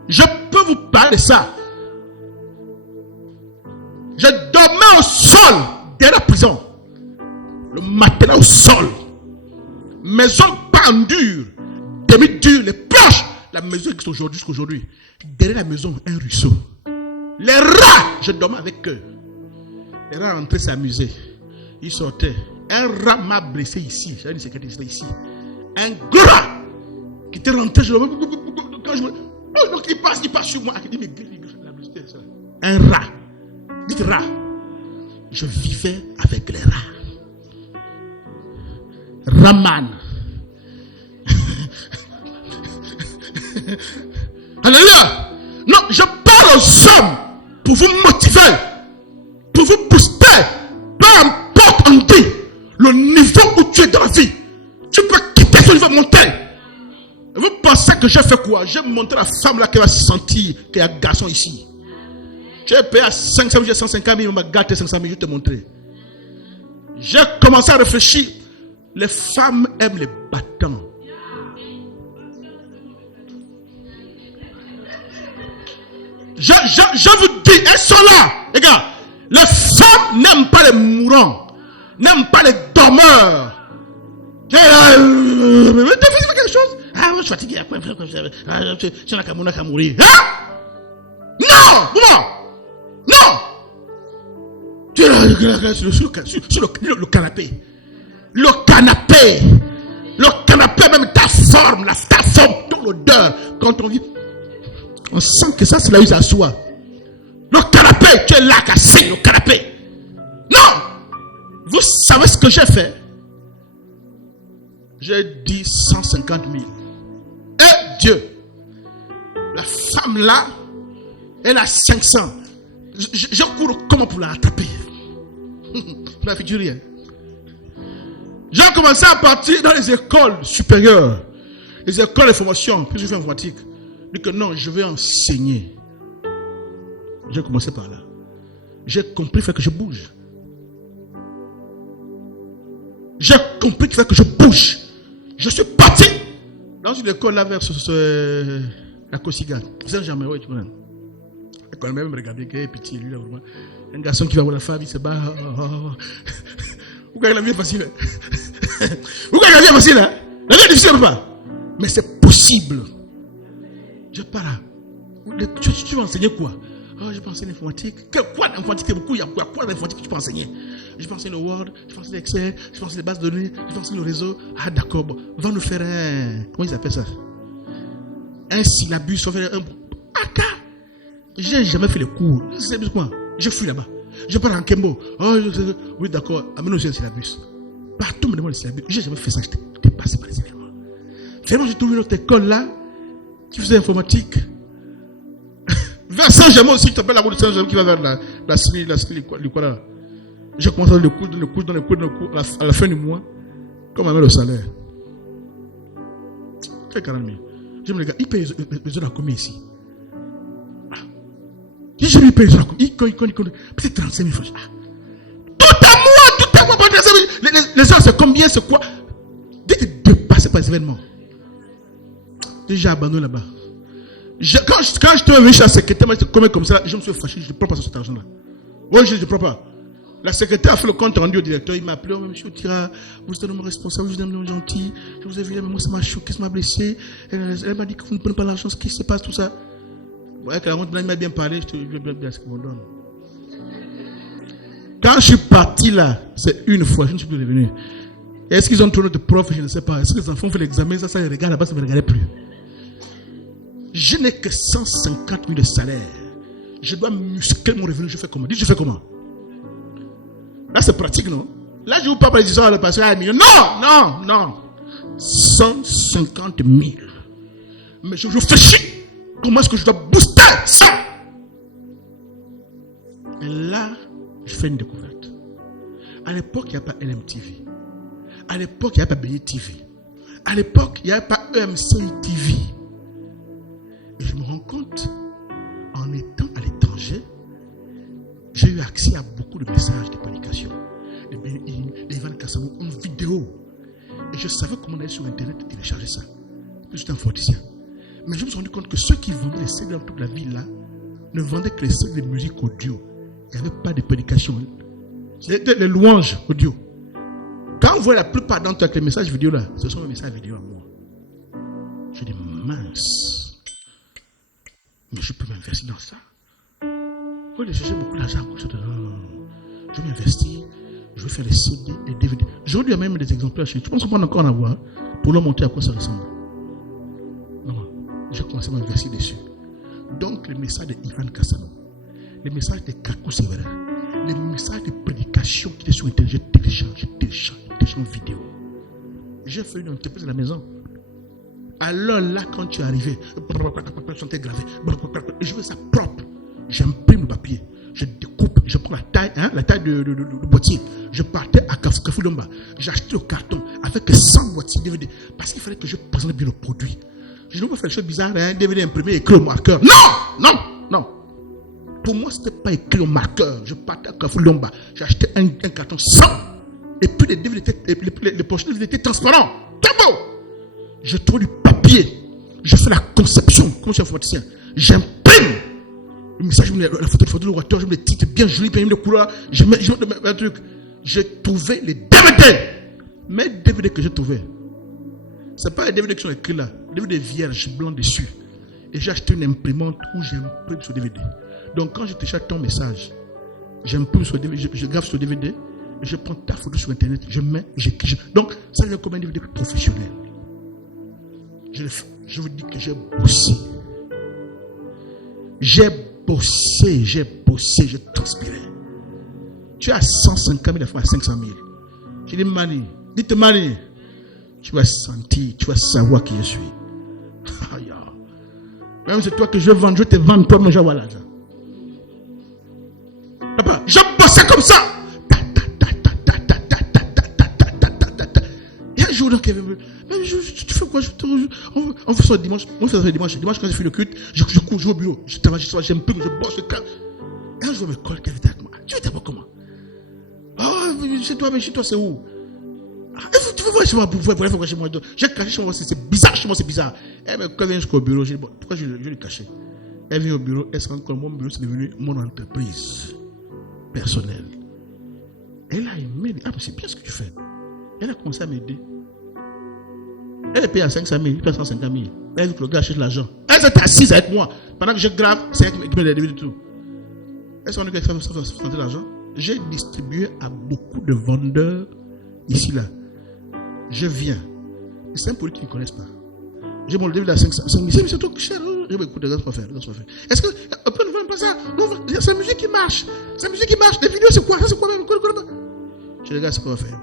Je peux vous parler de ça. Je dormais au sol derrière la prison. Le matelas au sol. Maison pas en dur, demi-dur, les planches. La maison existe aujourd'hui jusqu'à aujourd'hui. Derrière la maison, un ruisseau. Les rats, je dormais avec eux. Les rats rentraient s'amuser. Ils sortaient. Un rat m'a blessé ici. J'avais une sécurité ici. Un gros rat qui était rentré. Quand je me... Donc il passe sur moi. Il dit, mais un rat. Dites rat. Je vivais avec les rats. Raman. Alléluia. Non, je parle aux hommes pour vous motiver, pour vous booster. Peu importe on dit le niveau où tu es dans la vie, tu peux quitter ce niveau, monter. Vous pensez que j'ai fait quoi? J'ai montré la femme là qui va sentir qu'il y a un garçon ici. J'ai payé à 500 000, j'ai 150 000, on m'a gâté 500 000, je vais te montrer. J'ai commencé à réfléchir. Les femmes aiment les battants. Je vous dis, elles sont là. Les gars, les femmes n'aiment pas les mourants, n'aiment pas les dormeurs. Tu fais quelque chose? Ah, moi je suis fatigué. Tu n'as qu'à mourir. Hein? Non! Non! Tu es là, sur le canapé. Le canapé, même ta forme, ton odeur, quand on vit, on sent que ça, c'est là où il s'assoit. Le canapé, tu es là, cassé, le canapé. Non! Vous savez ce que j'ai fait? J'ai dit 150 000. Et Dieu, la femme là, elle a 500. Je cours comment pour la rattraper? Je n'ai fait rien. J'ai commencé à partir dans les écoles supérieures, les écoles de formation, puis j'ai fait informatique. Je dis que non, je vais enseigner. J'ai commencé par là. J'ai compris qu'il faut que je bouge. J'ai compris qu'il faut que je bouge. Je suis parti dans une école là vers la Kosiga, Saint-Germain, oui, tu vois. Quand même me regarder, qu'il est petit, lui là, vraiment. Un garçon qui va voir la femme, il se bat. Vous voyez la vie est facile. Vous voyez la vie est facile, hein? La vie est difficile ou pas? Mais c'est possible. Je pars là. Tu vas enseigner quoi? Oh, je peux enseigner l'informatique. Quoi d'informatique? Il y a quoi d'informatique que tu peux enseigner? Je peux enseigner le Word, je peux enseigner l'Excel, je peux enseigner les bases de données, je peux enseigner le réseau. Ah d'accord, bon. Va nous faire un... Comment ils appellent ça? Un syllabus, on va faire un... Aka! J'ai jamais fait les cours. C'est quoi? Je fuis là-bas. Je pars en Kembo. Oh, oui d'accord, amène aussi un syllabus. Partout me demande le syllabus. J'ai jamais fait ça, j'étais passé par les éléments. Finalement, j'ai trouvé une autre école là, qui faisait informatique. Vers Saint-Germain aussi, tu t'appelles la route de Saint-Germain qui va vers la SNI, quoi là. J'ai commencé dans le cours, à la fin du mois, comme on met le salaire. Très 40 000. Je me dis, il paye les heures à combien ici? Je lui paye les heures à combien? Peut-être 35 000 francs. Tout à moi, 35 000. Les heures, c'est combien, c'est quoi? Dès que tu dépasses par les événements. J'ai abandonné là-bas. Quand je te venu chez la secrétaire, comme ça, je me suis fâché, je ne prends pas cet argent-là. Oui, je ne prends pas. La secrétaire a fait le compte rendu au directeur, il m'a appelé, monsieur Tira, vous êtes un homme responsable, vous êtes un homme gentil, je vous ai vu, mais moi ça m'a choqué, ça m'a blessé. Elle m'a dit que vous ne prenez pas l'argent, ce qui se passe, tout ça. Vous voyez que la honte, il m'a bien parlé, je vais bien ce qu'on me donne. Quand je suis parti là, c'est une fois, je ne suis plus revenu. Est-ce qu'ils ont tourné de prof, je ne sais pas. Est-ce que les enfants font l'examen, ça les regarde là-bas, ça ne me regardait plus. Je n'ai que 150 000 de salaire. Je dois muscler mon revenu. Je fais comment? Dis, je fais comment? Là, c'est pratique, non? Là, je vous parle des histoires de passer à 1 million. Non. 150 000. Mais je réfléchis. Comment est-ce que je dois booster ça? Et là, je fais une découverte. À l'époque, il n'y a pas LMTV. À l'époque, il n'y a pas BI TV. À l'époque, il n'y a pas EMC TV. Et je me rends compte, en étant à l'étranger, j'ai eu accès à beaucoup de messages de prédication. D'Ivan Kassano en vidéo. Et je savais comment aller sur Internet et télécharger ça. J'étais un forticien. Mais je me suis rendu compte que ceux qui vendaient les CD dans toute la ville là ne vendaient que les CD de musique audio. Il n'y avait pas de prédication. C'était les louanges audio. Quand on voit la plupart d'entre eux avec les messages vidéo là, ce sont les messages vidéo à moi. Je dis mince. Mais je peux m'investir dans ça. Il faut aller chercher beaucoup d'argent. Je vais m'investir. Je vais faire les CD et DVD. Aujourd'hui, il y a même des exemplaires chez. Je pense qu'on peut encore en avoir pour leur montrer à quoi ça ressemble. Non, j'ai commencé à m'investir dessus. Donc, les messages de Ivan Kassano, les messages de Kakou Sévérin, les messages de prédication qui étaient sur Internet, j'ai téléchargé en vidéo. J'ai fait une entreprise à la maison. Alors là, quand tu es arrivé, sont gravés. Je veux ça propre. J'imprime le papier. Je découpe, je prends la taille de boîtier. Je partais à Carrefour Lomba. J'ai acheté le carton avec 100 boîtiers DVD. Parce qu'il fallait que je présente bien le produit. Je ne veux pas faire des choses bizarres, DVD imprimé, écrit au marqueur. Non. Pour moi, ce n'était pas écrit au marqueur. Je partais à Carrefour Lomba. J'ai acheté un carton 100. Et puis les DVD, les pochettes DVD étaient transparents. Très beau. Je trouve du papier. Je fais la conception, comme je suis informaticien. J'imprime. Le message, la photo de l'orateur, je mets les titres bien jolis, bien de couleurs. Je mets un truc. J'ai trouvé les DVD. Mais les DVD que j'ai trouvé, ce n'est pas les DVD qui sont écrits là. Les DVD vierges, blancs dessus. Et j'ai acheté une imprimante où j'imprime sur DVD. Donc quand je télécharge ton message, j'imprime sur DVD, je grave sur DVD, et je prends ta photo sur Internet, je mets, j'écris. Donc ça devient comme un DVD professionnel. Je vous dis que j'ai bossé. J'ai transpiré. Tu as 150 000 fois à 500 000. J'ai dit, Mani, dites Mani, tu vas sentir, tu vas savoir qui je suis. Même c'est toi que je vends, je te vends, toi, mais je vois l'argent. Papa, je bossais comme ça. Et un jour, tu fais quoi? On fait ça le dimanche. On fait ça le dimanche. Dimanche, quand j'ai fait le culte, je cours, je vais au bureau. Je travaille, j'aime plus, je bosse le camp. Et un jour, je me colle, qu'elle était avec moi. Tu veux d'abord comment? Chez toi, mais chez toi, c'est où? Tu veux voir chez moi, pour aller chez moi. J'ai caché chez moi, c'est bizarre, chez moi, c'est bizarre. Elle me colle jusqu'au bureau. J'ai dit, bon, pourquoi je l'ai caché? Elle vient au bureau, elle se rend compte que mon bureau, c'est devenu mon entreprise personnelle. Elle a aimé, mais c'est bien ce que tu fais. Elle a commencé à m'aider. Elle est payée à 500 000, il paye 150 000. Elle veut que le gars achète l'argent. Elle s'est assise avec moi. Pendant que je grave, c'est elle qui me les débits et tout. Elle s'est rendue compte qu'elle fait de l'argent. J'ai distribué à beaucoup de vendeurs ici, là. Je viens. C'est un produit qu'ils ne connaissent pas. J'ai mon débit à 500 000. C'est trop cher. Je vais écouter, regarde ce qu'on va faire. Est-ce que après ne vend pas ça? C'est la musique qui marche. C'est la musique qui marche. Les vidéos, c'est quoi? Ça, c'est quoi même? Je dis, regarde ce qu'on va faire.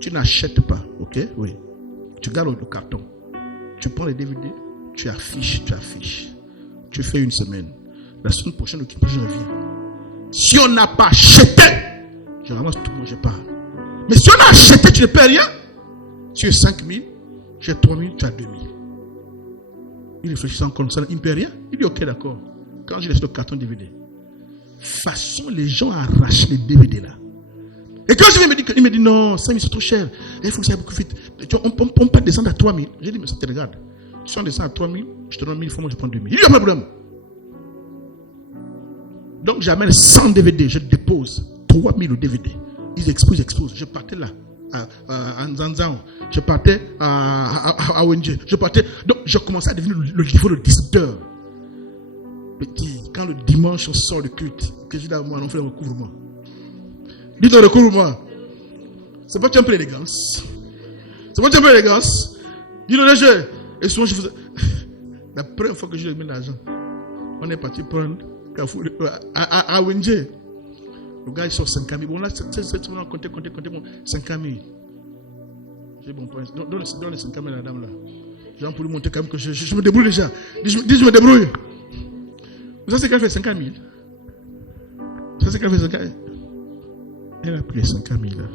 Tu n'achètes pas, ok? Oui. Tu gardes le carton. Tu prends les DVD, tu affiches. Tu fais une semaine. La semaine prochaine, je reviens. Si on n'a pas acheté, je ramasse tout le monde, je parle. Mais si on a acheté, tu ne paies rien. Tu es 5 000, j'ai 3 000, tu as 2 000. Il réfléchit encore ça, il ne paie rien. Il dit ok, d'accord. Quand je laisse le carton DVD, façon les gens arrachent les DVD là. Et quand je viens, il me dit non, 5 000 c'est trop cher. Il faut que ça aille beaucoup vite. On peut pas descendre à 3 000. J'ai dit, mais ça te regarde. Si on descend à 3 000, je te donne 1 000 fois, moi je prends 2 000. Il n'y a pas de problème. Donc j'amène 100 DVD, je dépose 3 000 DVD. Ils exposent. Je partais là, à Nzanzan. Je partais à ONG. Donc je commençais à devenir le niveau de distributeur. Quand le dimanche on sort de culte, que je dis à moi, on fait le recouvrement. Dites le recouvrement. C'est pas tu as un peu d'élégance. Dis le léger. Et souvent je faisais. La première fois que je lui ai mis l'argent, on est parti prendre Carrefour à ONG. Le gars il sort 50 000. Bon là, c'est comptez, bon, 50 000. J'ai bon point. Donne les 5 000 à la dame là. Genre pour lui montrer quand même que je me débrouille déjà. Dis, je me débrouille. Vous savez qu'elle fait 50 000. Vous savez qu'elle fait 50 000. Elle a pris les 50 000 là.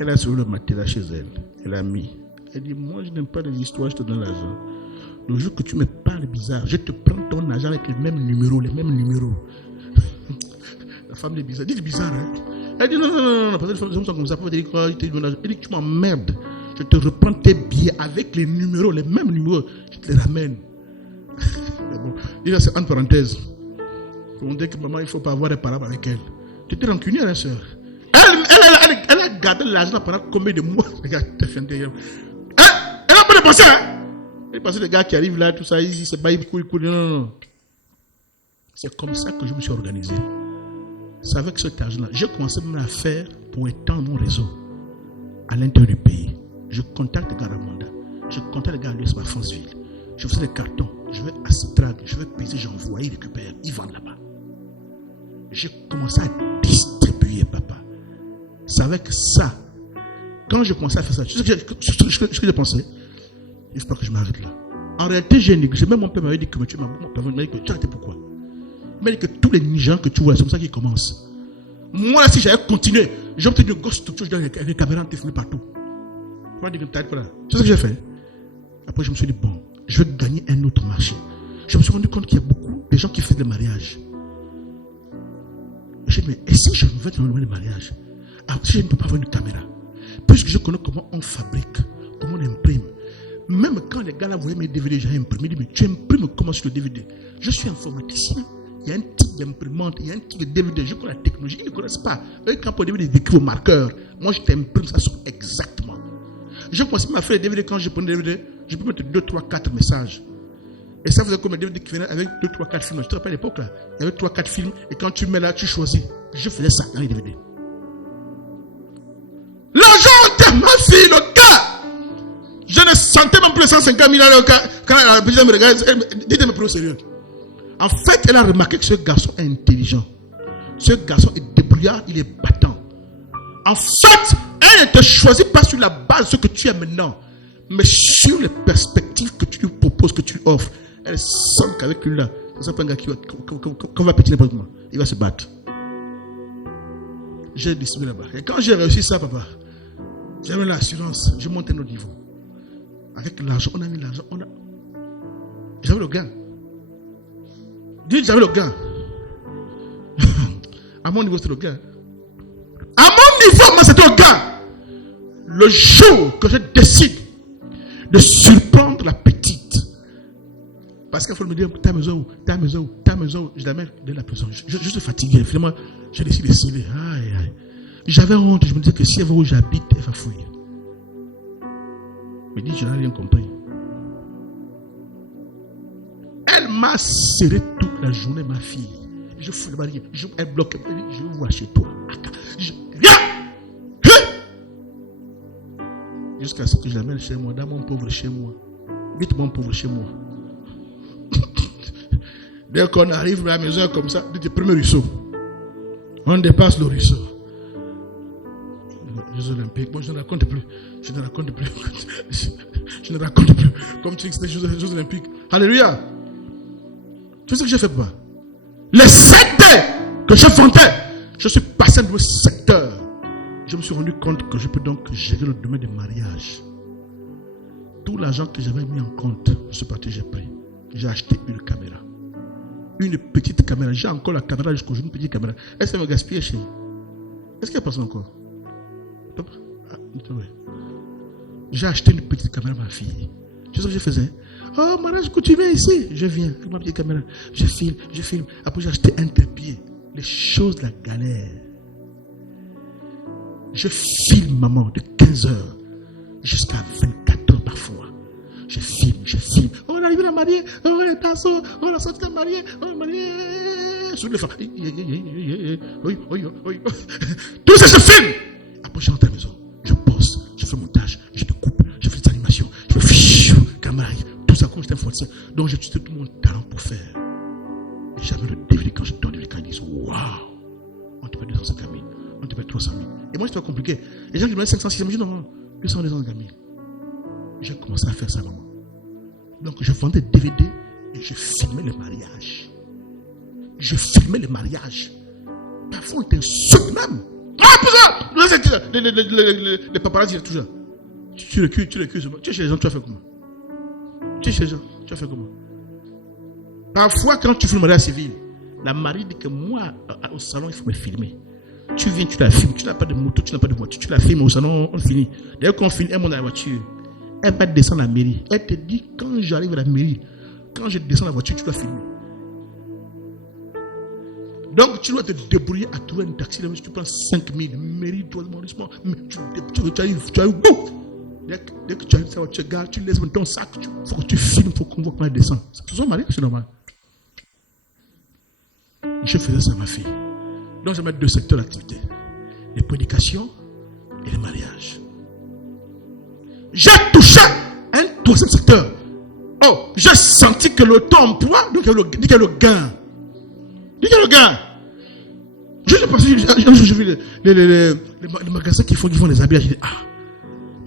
Elle a sur le matelas chez elle. Elle a mis. Elle dit, moi je n'aime pas les histoires, je te donne l'argent. Le jour que tu me parles bizarre, je te prends ton argent avec les mêmes numéros, La femme est bizarre. Dit bizarre, hein. Elle dit non, parce que les femmes sont comme ça. Elle dit que tu m'emmerdes. Je te reprends tes billets avec les numéros, les mêmes numéros. Je te les ramène. Bon. Et là, c'est entre parenthèses. On dit que maman, il ne faut pas avoir des paroles avec elle. Tu étais rancunière, hein, soeur. Elle a gardé l'argent pendant combien de mois? Regarde, elle n'a pas dépensé, hein. Elle est passée les gars qui arrivent là, tout ça, ils se battent, ils courent. Non. C'est comme ça que je me suis organisé. C'est avec cet argent-là. J'ai commencé même à faire pour étendre mon réseau à l'intérieur du pays. Je contacte les gars à Ramanda. Je contacte les gars à l'US à Franceville. Je faisais des cartons. Je vais à Strag. Je vais payer, j'envoie, ils récupèrent. Ils vendent là-bas. J'ai commencé à distribuer, papa. C'est avec ça. Quand je commençais à faire ça, tu sais ce que j'ai pensé? Il ne faut pas que je m'arrête là. En réalité, j'ai négligé. Même mon père m'avait dit que tu m'as dit que tu arrêtais pourquoi? Il m'a dit que tous les gens que tu vois, c'est comme ça qu'ils commencent. Moi, si j'avais continué, j'ai obtenu une grosse structure avec les caméras filmées partout. Tu m'as dit que tu n'arrêtes pas là. C'est ce que j'ai fait. Après, je me suis dit, bon, je vais gagner un autre marché. Je me suis rendu compte qu'il y a beaucoup de gens qui font des mariages. J'ai dit, mais et si je veux faire des mariages? Alors, si je ne peux pas avoir une caméra, puisque je connais comment on fabrique, comment on imprime. Même quand les gars là voyaient mes DVD, j'ai imprimé. Ils disent, mais tu imprimes comment sur le DVD? Je suis informaticien. Il y a un type d'imprimante, il y a un type de DVD. Je connais la technologie, ils ne connaissent pas. Eux, quand pour DVD, ils écrivent au marqueur. Moi, je t'imprime ça sur exactement. Je commence à faire les DVD. Quand je prends des DVD, je peux mettre 2, 3, 4 messages. Et ça faisait comme un DVD qui venait avec 2, 3, 4 films. Je te rappelle à l'époque là, il y avait 3, 4 films. Et quand tu mets là, tu choisis. Je faisais ça dans les DVD. L'argent de ma fille, le gars. Je ne sentais même plus les 150 000 le gars. Quand la présidente me regarde, dites-moi plus au sérieux. En fait, elle a remarqué que ce garçon est intelligent. Ce garçon est débrouillard, il est battant. En fait, elle ne te choisit pas sur la base de ce que tu es maintenant, mais sur les perspectives que tu lui proposes, que tu lui offres. Elle sent qu'avec lui là, c'est pas un gars qui va péter n'importe comment. Il va se battre. J'ai distribué là-bas. Et quand j'ai réussi ça, papa, j'avais l'assurance, je montais un autre niveau. Avec l'argent, on a mis l'argent, j'avais le gain. Dites, j'avais le gain. À mon niveau, c'était le gain. À mon niveau, moi, c'était le gain. Le jour que je décide de surprendre la petite, parce qu'il faut me dire, ta maison, je la mets de la prison. Je suis fatigué. Finalement, j'ai décidé de sceller. Aïe. J'avais honte. Je me disais que si elle va où j'habite, elle va fouiller. Mais dit, je n'ai rien compris. Elle m'a serré toute la journée, ma fille. Je fous le barrière. Elle bloque. Elle dit, je vais voir chez toi. Viens! Jusqu'à ce que je l'amène chez moi, dans mon pauvre chez moi. Vite, mon pauvre chez moi. Dès qu'on arrive à la maison comme ça, dès le premier ruisseau, on dépasse le ruisseau. Les Jeux Olympiques, moi je ne raconte plus. Je ne raconte plus. Comme tu dis que c'était les Jeux Olympiques. Alléluia. Tu sais ce que j'ai fait, papa? Les secteurs que je vendais, je suis passé dans le secteur. Je me suis rendu compte que je peux donc gérer le domaine des mariages. Tout l'argent que j'avais mis en compte, je suis parti, j'ai pris. J'ai acheté une caméra. Une petite caméra. J'ai encore la caméra jusqu'au jour, une petite caméra. Est-ce qu'elle me gaspille, chérie? Est-ce qu'elle passe encore? J'ai acheté une petite caméra, ma fille. Tu sais ce que je faisais? Oh, mariage coutumier ici. Je viens avec ma petite caméra. Je filme. Après, j'ai acheté un trépied. Les choses de la galère. Je filme, maman, de 15h jusqu'à 24h parfois. Je filme. Oh, on arrive à la mariée. Oh, les tasseaux. Oh, la sortie de la mariée. Oh, la mariée. Sur les femmes. Tout ça, je filme. Après, je rentre à la maison. Je bosse. Je fais montage. Je découpe. Je fais des animations. Je fais caméra. Tout ça, comme j'étais informaticien. Donc, j'ai utilisé tout mon talent pour faire. Et j'avais le DVD quand je donne quand ils disent waouh, on te paie 250 000. On te paie 300 000. Et moi, c'était pas compliqué. Les gens qui me donnaient 500, 600 000, je dis non. 200 gamins. J'ai commencé à faire ça, maman. Donc, je vendais des DVD et je filmais les mariages. Parfois, on était insulte même. Ah, pour ça! Les paparazzi, toujours. Tu le cues. Tu es chez les gens, tu as fait comment? Parfois, quand tu fais le mariage civil, la mariée dit que moi, au salon, il faut me filmer. Tu viens, tu la filmes. Tu n'as pas de moto, tu n'as pas de voiture. Tu la filmes au salon, on finit. D'ailleurs, quand on finit, elle monte dans la voiture. Elle va descendre à la mairie. Elle te dit, quand j'arrive à la mairie, quand je descends la voiture, tu dois filmer. Donc, tu dois te débrouiller à trouver un taxi. Tu prends 5 000, mairie, toi, mais tu arrives, bouf! Dès que tu arrives, tu gardes, tu laisses ton sac, il faut que tu filmes, il faut qu'on voit comment elle descend. C'est son mari, c'est normal. Je faisais ça à ma fille. Donc, j'avais 2 secteurs d'activité. Les prédications et les mariages. J'ai touché un 3e secteur. Oh, j'ai senti que le taux emploi, donc il y a le gain. Je vu les magasins qui font des habillages. Je dis,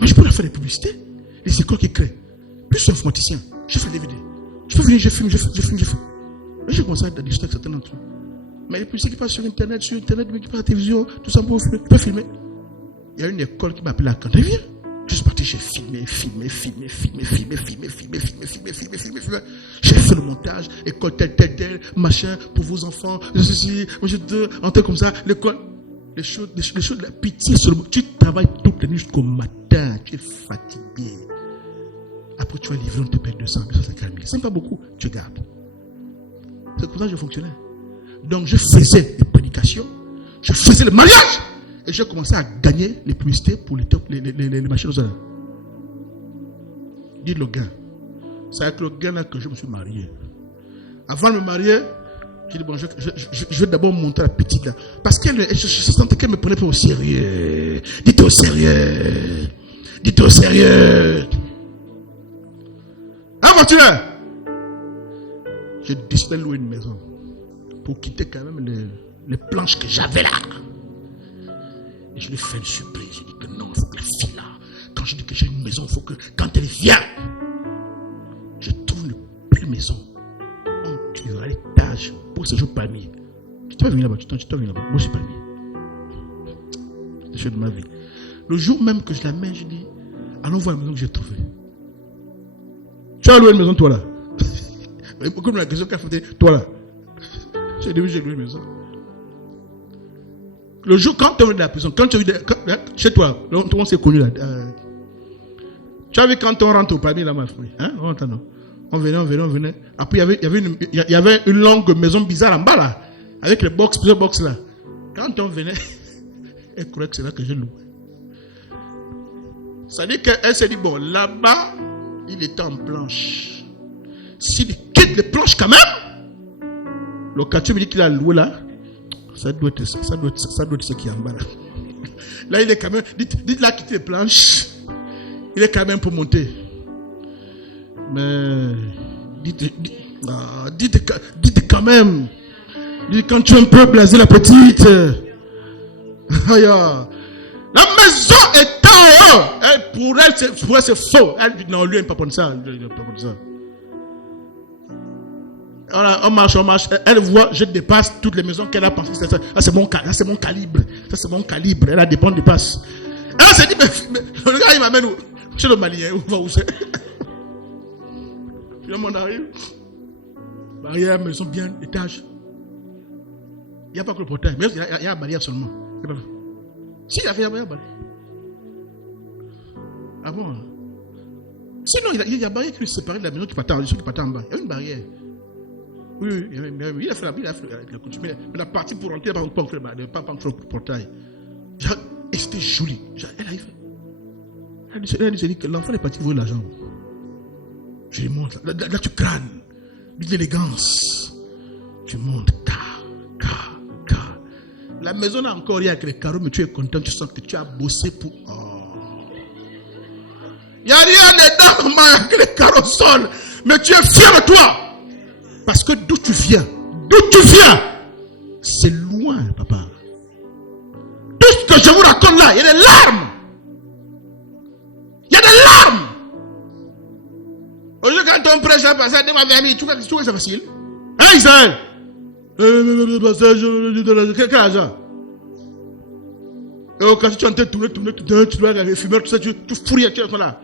mais je peux leur faire des publicités. Les écoles qui créent. Puis je suis informaticien. Je fais des vidéos. Je peux venir, je filme. Et j'ai commencé à discuter avec certains d'entre eux. Mais les publicités qui passent sur Internet, mais qui passent à la télévision, tout ça pour filmer. Tu peux filmer. Il y a une école qui m'a appelé à Cannes. Viens. Je suis parti, j'ai filmé. J'ai fait le montage, école tel, machin, pour vos enfants, en tel comme ça, l'école. Les choses de la pitié sur le monde. Tu travailles toute la nuit jusqu'au matin, tu es fatigué. Après, tu vas livrer, on te paye 200, 250 000. C'est pas beaucoup, tu gardes. C'est comme ça que je fonctionnais. Donc, je faisais les prédications, je faisais le mariage. Et j'ai commencé à gagner les publicités pour les machines aux heures. Dis le gain. C'est avec le gain là que je me suis marié. Avant de me marier, j'ai dit bon, je vais d'abord monter la petite là. Parce que je sentais qu'elle me prenait pas au sérieux. Dites au sérieux. Hein, voiture? J'ai décidé de louer une maison. Pour quitter quand même les planches que j'avais là. Et je lui ai fait une surprise. Je lui ai dit que non, il faut que la fille là, quand je dis que j'ai une maison, il faut que quand elle vient, je trouve une belle maison. Tu auras l'étage pour ce jour parmi. Tu vas venir là-bas, tu vas venir là-bas. Moi, je suis parmi. C'est le choix de ma vie. Le jour même que je la mets, je dis, allons voir la maison que j'ai trouvée. Tu as loué une maison, toi là. Mais beaucoup de la question qu'a fait, toi là. J'ai dit, oui, j'ai loué une maison. Le jour, quand tu es venu de la prison, quand tu es venu chez toi, on s'est connu là. Tu as vu quand on rentre au panier là, ma fille. Hein? On venait. Après, il y avait une longue maison bizarre en bas là. Avec les plusieurs box là. Quand on venait, elle croyait que c'est là que j'ai loué. Ça dit qu'elle s'est dit, bon, là-bas, il était en planche. S'il quitte les planches quand même, le quartier me dit qu'il a loué là. Ça doit être ce qui est en bas là. Là, il est quand même. Dites là quitter les planches. Il est quand même pour monter. Mais dites quand même. Dites quand tu es un peu blasé la petite. La maison est en haut. Pour elle, c'est faux. Elle dit non, lui, il ne pas prendre ça. On marche. Elle voit, je dépasse toutes les maisons qu'elle a pensé. Ça, c'est mon calibre. Elle a des bonnes dépasses. Elle s'est dit, mais le gars, il m'amène où? Chez le Malien. Où c'est? Finalement, on arrive. Barrière, maison bien, étage. Il n'y a pas que le portail. Mais il y a la barrière seulement. Si, il y a la barrière. Ah bon? Sinon, il y a une barrière qui lui séparait de la maison qui partait en bas. Il y a une barrière. Oui, il a fait la coutume. Mais la partie pour rentrer, il n'a pas fait le portail. Et c'était joli. Elle a dit que l'enfant est parti voir l'argent. Je lui montre. Là, tu crânes. L'élégance. Tu montes. Car. La maison n'a encore rien avec les carreaux, mais tu es content. Tu sens que tu as bossé pour. Il n'y a rien dedans avec les carreaux au sol. Mais tu es fier de toi. Parce que d'où tu viens, c'est loin, papa. Tout ce que je vous raconte là, il y a des larmes. on prêche un passage, on va venir, tu vois, c'est facile. Hein, Israël? Quel argent? Et quand tu entends tourner, tu dois aller fumer, tout ça, tu fouilles, tu es là.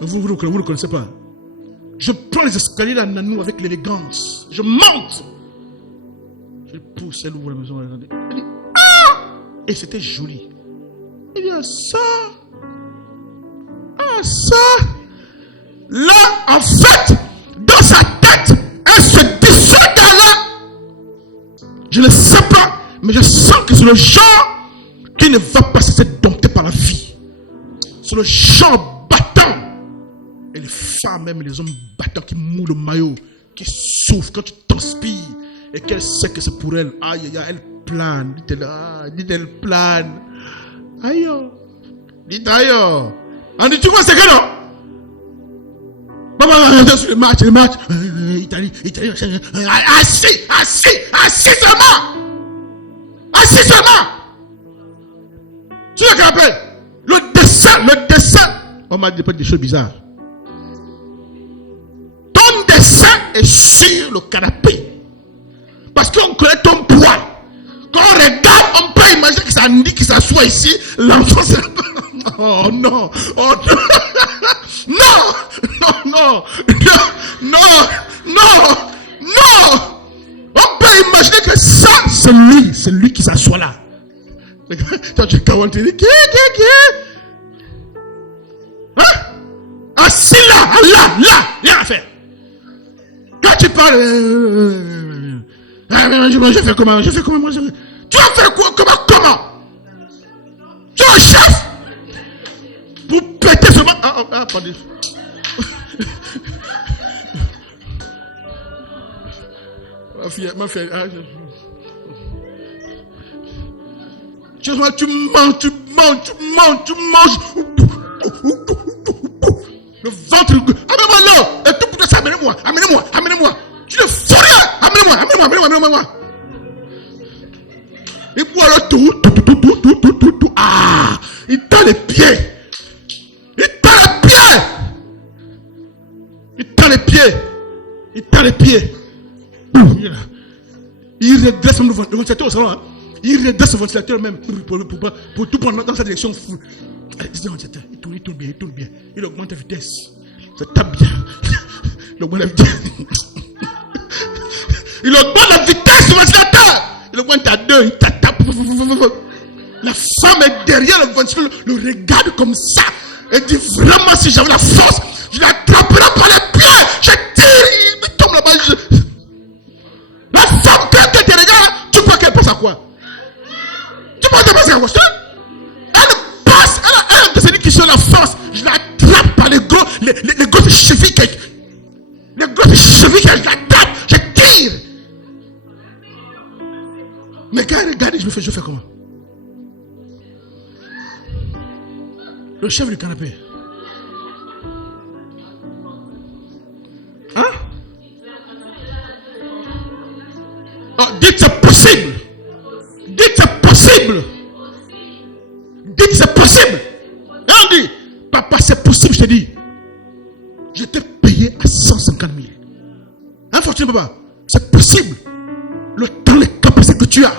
Vous ne le connaissez pas. Je prends les escaliers là, nous, avec l'élégance. Je monte. Je pousse, elle ouvre la maison. Elle dit, ah! Et c'était joli. Il dit, ah ça. Là, en fait, dans sa tête, elle se dissout là. Je ne sais pas, mais je sens que c'est le genre qui ne va pas se laisser dompter par la vie. C'est le genre battant. Et les femmes, même les hommes battants qui mouillent le maillot, qui souffrent quand tu transpires et qu'elle sait que c'est pour elle. Aïe, aïe, aïe, elle plane. Dit-elle plane. Aïe, dit aïe. On dit, tu vois, c'est que non? Sur le match, Italie, assis seulement. Tu vois qu'elle appelle? Le dessin. On m'a dit pas des choses bizarres. Ton dessin est sur le canapé. Parce qu'on connaît ton poids. Quand on regarde, on peut imaginer que ça dit qu'il s'assoit ici. L'enfant, c'est... Oh non. Non. On peut imaginer que ça, c'est lui qui s'assoit là. Toi, tu dis, qui? Hein? Assis là, rien à faire. Quand tu parles, je fais comment? Tu vas faire quoi? Comment? Tu es un chef? Pour péter ce monde. Attendez. Ma fille, tu manges. Le ventre. Amène-moi là. Et tout pour ça, amenez-moi. Tu ne fous rien. Amenez-moi. Et puis alors tout. Ah, il tend les pieds. Il redresse le ventilateur au salon. Il redresse le ventilateur même pour tout prendre dans sa direction. Il tourne bien. Il augmente la vitesse. Ça tape bien. Il augmente la vitesse. Il augmente la vitesse du ventilateur. Il augmente à 2. Il tape. La femme est derrière le ventilateur. Le regarde comme ça. Elle dit vraiment, si j'avais la force, je l'attraperai par les pieds. Je tire. Il tombe là-bas. La femme, quand elle te regarde, tu crois qu'elle passe à quoi? Tu penses qu'elle passe à quoi? Elle de celui qui sont la force. Je l'attrape par les grosses chevilles. Les grosses chevilles, je l'attrape. Je tire. Mais quand elle regarde, je fais comment? Le chef du canapé. Hein? Oh, dites c'est possible. Et on dit, papa, c'est possible, je te dis. Je t'ai payé à 150 000. Hein, fortune, papa? C'est possible. Le temps, les capacités que tu as.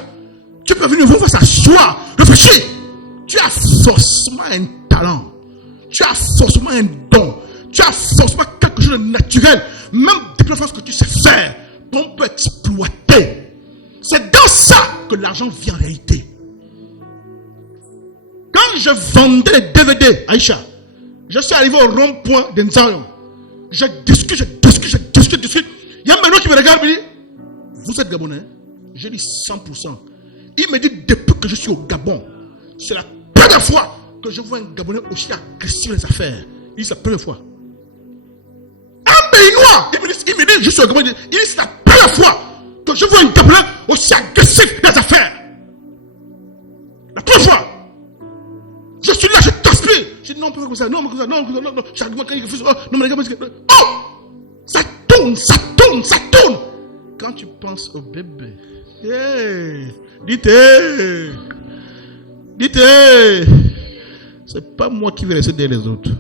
Tu peux venir voir ça, s'asseoir, réfléchir. Tu as forcément un talent. Tu as forcément un don. Tu as forcément quelque chose de naturel. Même dès que ce que tu sais faire, qu'on peut exploiter. C'est dans ça que l'argent vient en réalité. Quand je vendais les DVD, Aïcha, je suis arrivé au rond-point d'Enzarium. Je discute. Il y a un maintenant qui me regarde et me dit, vous êtes Gabonais? Je dis 100%. Il me dit, depuis que je suis au Gabon, c'est la première fois que je vois un Gabonais aussi agressif les affaires. Il dit, c'est la première fois. Un Béninois, il me dit, je suis au Gabon, il dit, c'est la première fois que je vois un Gabonais aussi agressif les affaires. La première fois. Je suis là, je transpire. Je dis non, pas comme ça, non. J'argumente quand il refuse. Oh, non, mais les gars, oh, ça tourne. Quand tu penses au bébé, dites, c'est pas moi qui vais laisser derrière les autres.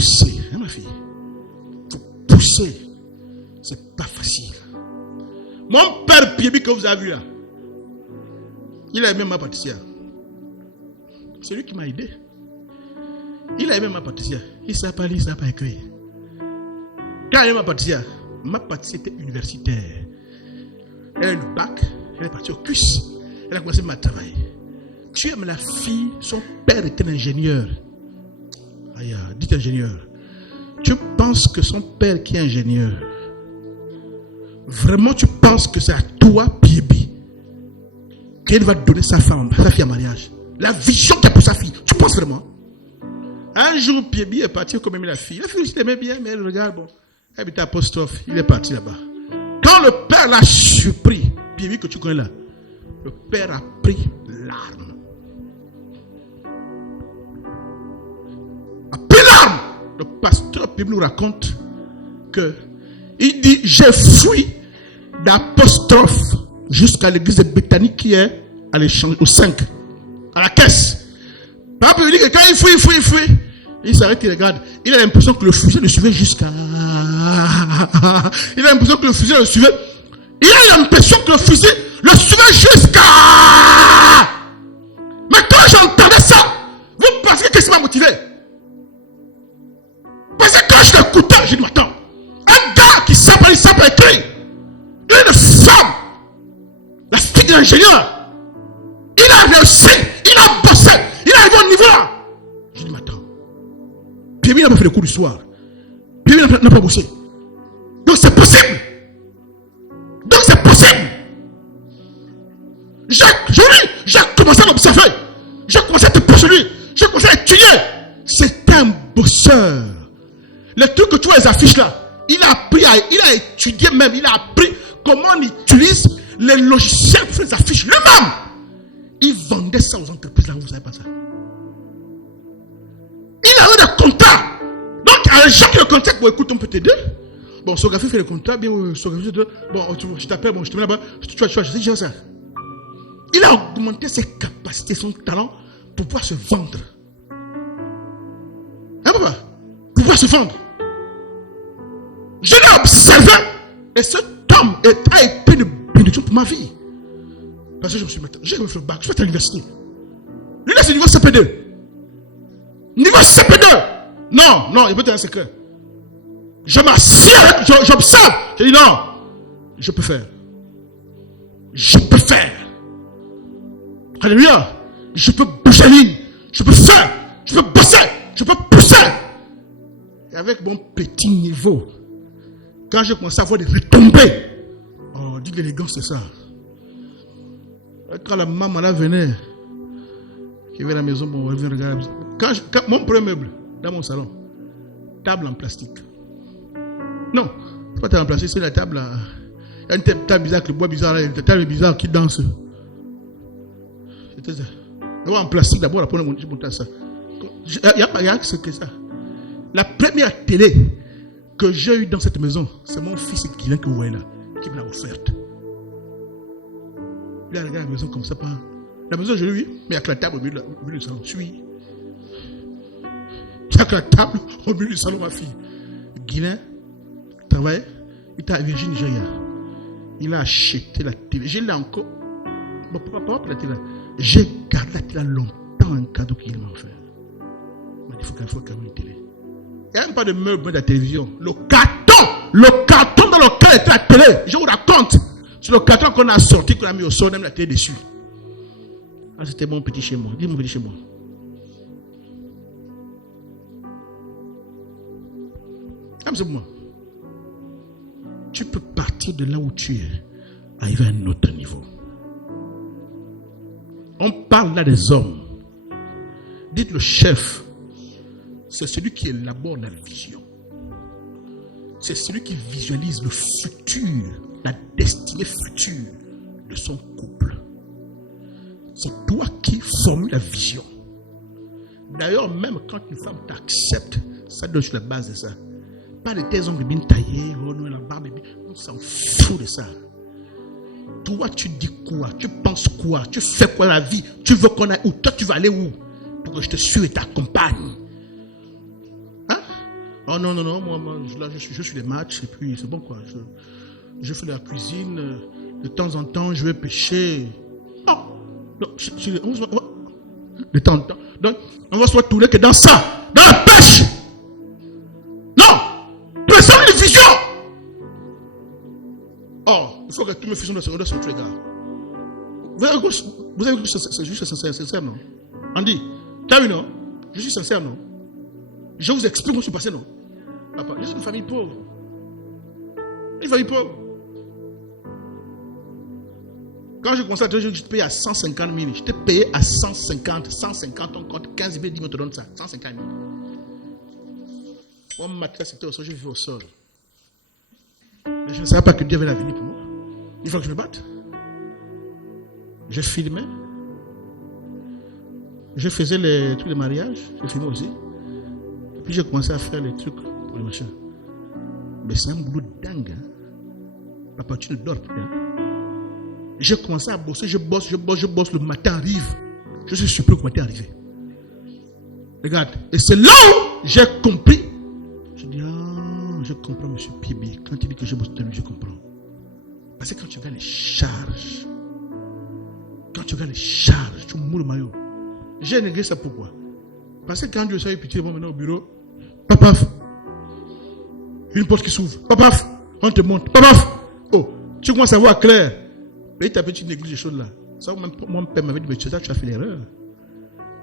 pousser, hein, ma fille. Il faut pousser. C'est pas facile. Mon père Pierre que vous avez vu là, il a aimé ma pâtissière. C'est lui qui m'a aidé. Il a aimé ma pâtissière. Il ne savait pas lire, il ne savait pas écrire. Quand il a aimé ma pâtissière était universitaire. Elle a eu le bac, elle est partie au CUS. Elle a commencé à travailler. Tu aimes la fille, son père était un ingénieur. Aïe, dites ingénieur. Tu penses que son père qui est ingénieur, vraiment tu penses que c'est à toi, Pierbi, qu'elle va donner sa fille en mariage? La vision qu'il y a pour sa fille, tu penses vraiment? Un jour, Pierbi est parti comme aimait la fille. La fille aussi l'aimait bien, mais elle regarde, bon, elle habitait apostrophe, il est parti là-bas. Quand le père l'a surpris, Pierbi que tu connais là, le père a pris l'arme. Le pasteur Pierbi nous raconte que il dit, j'ai fui d'apostrophe jusqu'à l'église de Bethanie qui est à l'échange au 5, à la caisse. Papa lui dit que quand il fouille, il s'arrête, il regarde. Il a l'impression que le fusil le suivait jusqu'à. Il a l'impression que le fusil le suivait. Il a l'impression que le fusil le suivait jusqu'à. Mais quand j'entendais ça, vous pensez que qu'est-ce qui m'a motivé? Parce que quand je l'écoutais, j'ai dit, attends, un gars qui sait pas écrire, une femme, la fille de l'ingénieur, il a réussi, il a bossé, il est arrivé au niveau là. J'ai dit, attends, Pierre n'a pas fait le cours du soir, Pierre n'a pas bossé. Donc c'est possible. J'ai commencé à l'observer, j'ai commencé à te poursuivre, j'ai commencé à étudier. C'est un bosseur. Les trucs que tu vois, les affiches là, il a appris, il a étudié même, il a appris comment on utilise les logiciels pour faire les affiches lui-même. Il vendait ça aux entreprises là, vous ne savez pas ça. Il a eu des contrats. Donc, à un jour qui le contacte, bon, écoute, on peut t'aider. Bon, Sogafi fait le contrat, bien, Sogafi, bon, je t'appelle, bon, je te mets là-bas, tu vois, je sais ça. Il a augmenté ses capacités, son talent pour pouvoir se vendre. Hein, papa? Pour pouvoir se vendre. Je l'ai observé et cet homme a été une bénédiction pour ma vie. Parce que je me suis dit, j'ai fait le bac, je vais à l'université. Lui là, c'est niveau CP2. Niveau CP2. Non, il peut être un secret. Je m'assieds avec, j'observe. Je dis non, je peux faire. Alléluia. Je peux bouger la ligne. Je peux faire. Je peux bosser. Je peux pousser. Et avec mon petit niveau, quand j'ai commencé à voir des retombées, oh, dit l'élégance, c'est ça. Quand la maman là venait, qui vient à la maison, bon, elle vient regarder. Quand mon premier meuble, dans mon salon, table en plastique. Non, c'est pas table en plastique, c'est la table. Il y a une table bizarre, le bois bizarre, là, une table bizarre qui danse. C'était ça. D'abord en plastique, d'abord, la première montre, je montais ça. Il n'y a que ça. La première télé que j'ai eue dans cette maison, c'est mon fils Guilain que vous voyez là, qui me l'a offerte. Il a regardé la maison comme ça. La maison, je l'ai eu, mais avec la table au milieu du salon. Suis. Avec la table au milieu du salon, ma fille. Guilain travaille, il était à Virginie, Nigeria. Il a acheté la télé. Je l'ai encore. Mon papa, la télé. J'ai gardé la télé longtemps, un cadeau qu'il m'a offert. Il m'a dit, il faut qu'il y ait une télé. Il n'y a même pas de meuble de la télévision. Le carton dans lequel était la télé, je vous raconte. C'est le carton qu'on a sorti, qu'on a mis au sol, même la télé dessus. Ah, c'était mon petit chez moi. Dis mon petit chez moi. Ah, c'est pour moi. Tu peux partir de là où tu es, arriver à un autre niveau. On parle là des hommes. Dites le chef, c'est celui qui élabore la vision. C'est celui qui visualise le futur, la destinée future de son couple. C'est toi qui formule la vision. D'ailleurs, même quand une femme t'accepte, ça doit sur la base de ça. Pas de tes ongles bien taillés, oh non, la barbe, on s'en fout de ça. Toi, tu dis quoi? Tu penses quoi? Tu fais quoi dans la vie? Tu veux qu'on aille où? Toi, tu vas aller où? Pour que je te suive et t'accompagne. Hein? Oh non, moi là, je suis les matchs et puis c'est bon quoi. Je fais la cuisine. De temps en temps, je vais pêcher. Oh, non, de temps en temps. Donc, on va se retrouver que dans ça, dans la pêche. Non, personne n'a une vision. Oh, il faut que tous mes fils de secondaire sont tous les gars. Vous avez vu que c'est juste sincère, non? Andy, t'as vu, non? Je suis sincère, non? Je vous explique où je suis passé, non? Papa, je suis une famille pauvre. Une famille pauvre. Quand je commençais à travailler, je te payais à 150 000. Je t'ai payé à 150, on compte 15 000, dis-moi, te donne ça. 150 000. Moi, ma classe était au sol, je vivais au sol. Mais je ne savais pas que Dieu avait l'avenir pour moi. Il faut que je me batte. Je filmais. Je faisais tous les mariages. Je filmais aussi. Et puis j'ai commencé à faire les trucs pour les machins. Mais c'est un boulot dingue. Hein? Papa, tu ne dors plus. Hein? J'ai commencé à bosser. Je bosse. Le matin arrive. Je suis surpris que le matin arrive. Regarde. Et c'est là où j'ai compris. Je dis, je comprends, M. Pibi. Quand il dit que je bosse de lui, je comprends. Parce que quand tu regardes les charges, tu moules le maillot. J'ai négré ça pourquoi? Parce que quand Dieu s'est pitié, moi maintenant au bureau, papaf, une porte qui s'ouvre, papaf, on te monte, papaf, oh, tu commences à voir clair. Petit à petit, tu négliges les choses là. Ça, mon père m'avait dit, mais tu as fait l'erreur.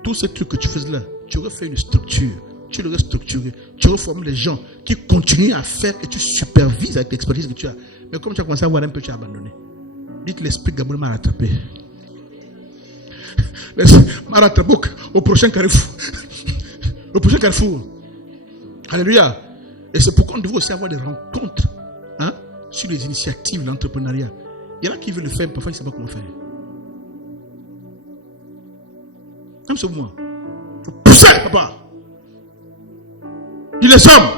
Tous ces trucs que tu faisais là, tu aurais fait une structure, tu l'aurais structuré, tu aurais formé les gens qui continuent à faire et tu supervises avec l'expertise que tu as. Mais comme tu as commencé à voir un peu, tu as abandonné. Dites l'esprit Gabriel m'a rattrapé. M'a rattrapé au prochain carrefour. Au prochain carrefour. Alléluia. Et c'est pourquoi on devrait aussi avoir des rencontres sur les initiatives de l'entrepreneuriat. Il y en a qui veulent le faire, parfois ils ne savent pas comment faire. Comme c'est moi. Il faut pousser, papa. Dis les hommes.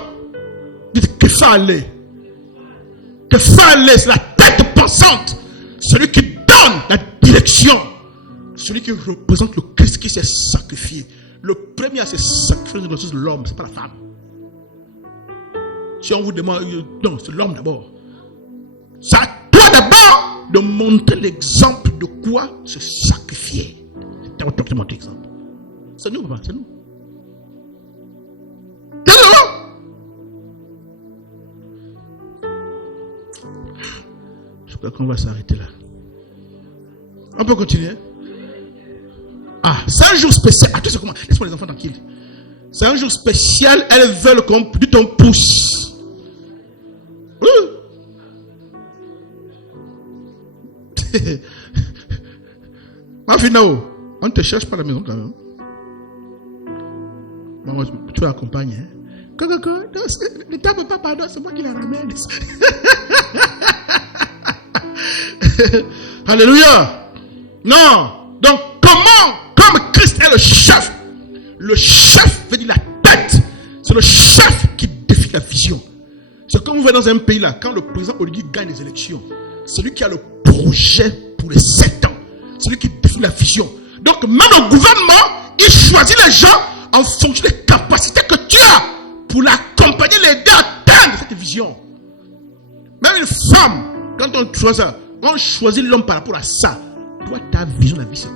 Dites que fallait. Que fallait, c'est la tête pensante. Celui qui donne la direction. Celui qui représente le Christ qui s'est sacrifié. Le premier à se sacrifier c'est l'homme, ce n'est pas la femme. Si on vous demande, non, c'est l'homme d'abord. C'est à toi d'abord de montrer l'exemple de quoi se sacrifier. C'est à toi de montrer l'exemple. C'est nous, papa, c'est nous. C'est nous. Je crois qu'on va s'arrêter là. On peut continuer? C'est un jour spécial. Attends, c'est comment? Laisse-moi les enfants tranquilles. C'est un jour spécial. Elles veulent qu'on dit ton pouce. Ma fille, on ne te cherche pas à la maison quand même. Maman, tu l'accompagnes. Hein? Ne tape pas, pardon, c'est moi qui la ramène. Alléluia. Non. Donc, comme Christ est le chef veut dire la tête. C'est le chef qui défie la vision. C'est comme vous venez dans un pays là, quand le président Oligui gagne les élections, c'est lui qui a le projet pour les 7 ans. C'est lui qui défie la vision. Donc, même le gouvernement, il choisit les gens en fonction des capacités que tu as pour l'accompagner, l'aider à atteindre cette vision. Même une femme, quand on choisit ça, on choisit l'homme par rapport à ça. Toi, ta vision de la vie, c'est quoi?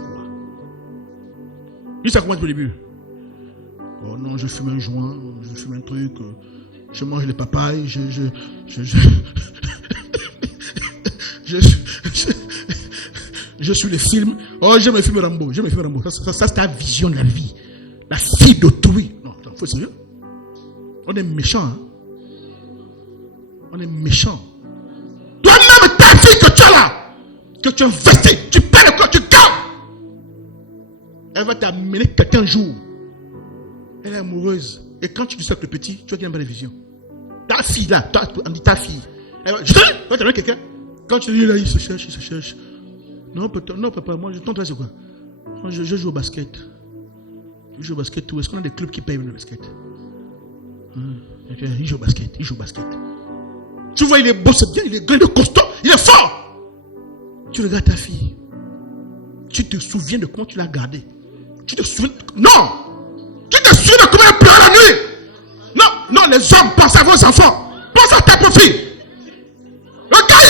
Puis ça commence au début. Oh non, je fume un joint, je fume un truc, je mange les papayes, je suis les films. Oh, j'aime les films Rambo. Ça c'est ta vision de la vie. La fille d'autrui. Non, il faut être sérieux. On est méchant. Hein? On est méchant. Toi-même, ta fille que tu as là, que tu investis, tu perds le corps, tu gardes. Elle va t'amener quelqu'un un jour. Elle est amoureuse. Et quand tu dis ça avec le petit, tu vas gagner une bonne vision. Ta fille là, on dit ta fille. Je vais t'amener quelqu'un. Quand tu dis là, il se cherche. Non, papa, moi, je t'entends, c'est quoi? Je joue au basket. Je joue au basket, tout. Est-ce qu'on a des clubs qui payent le basket? Il joue au basket. Tu vois, il est beau, c'est bien, il est grand, il est costaud, il est fort. Tu regardes ta fille. Tu te souviens de comment tu l'as gardée. Tu te souviens. Non! Tu te souviens de comment elle pleure la nuit. Non, les hommes pensent à vos enfants. Pense à ta profil. Le gars,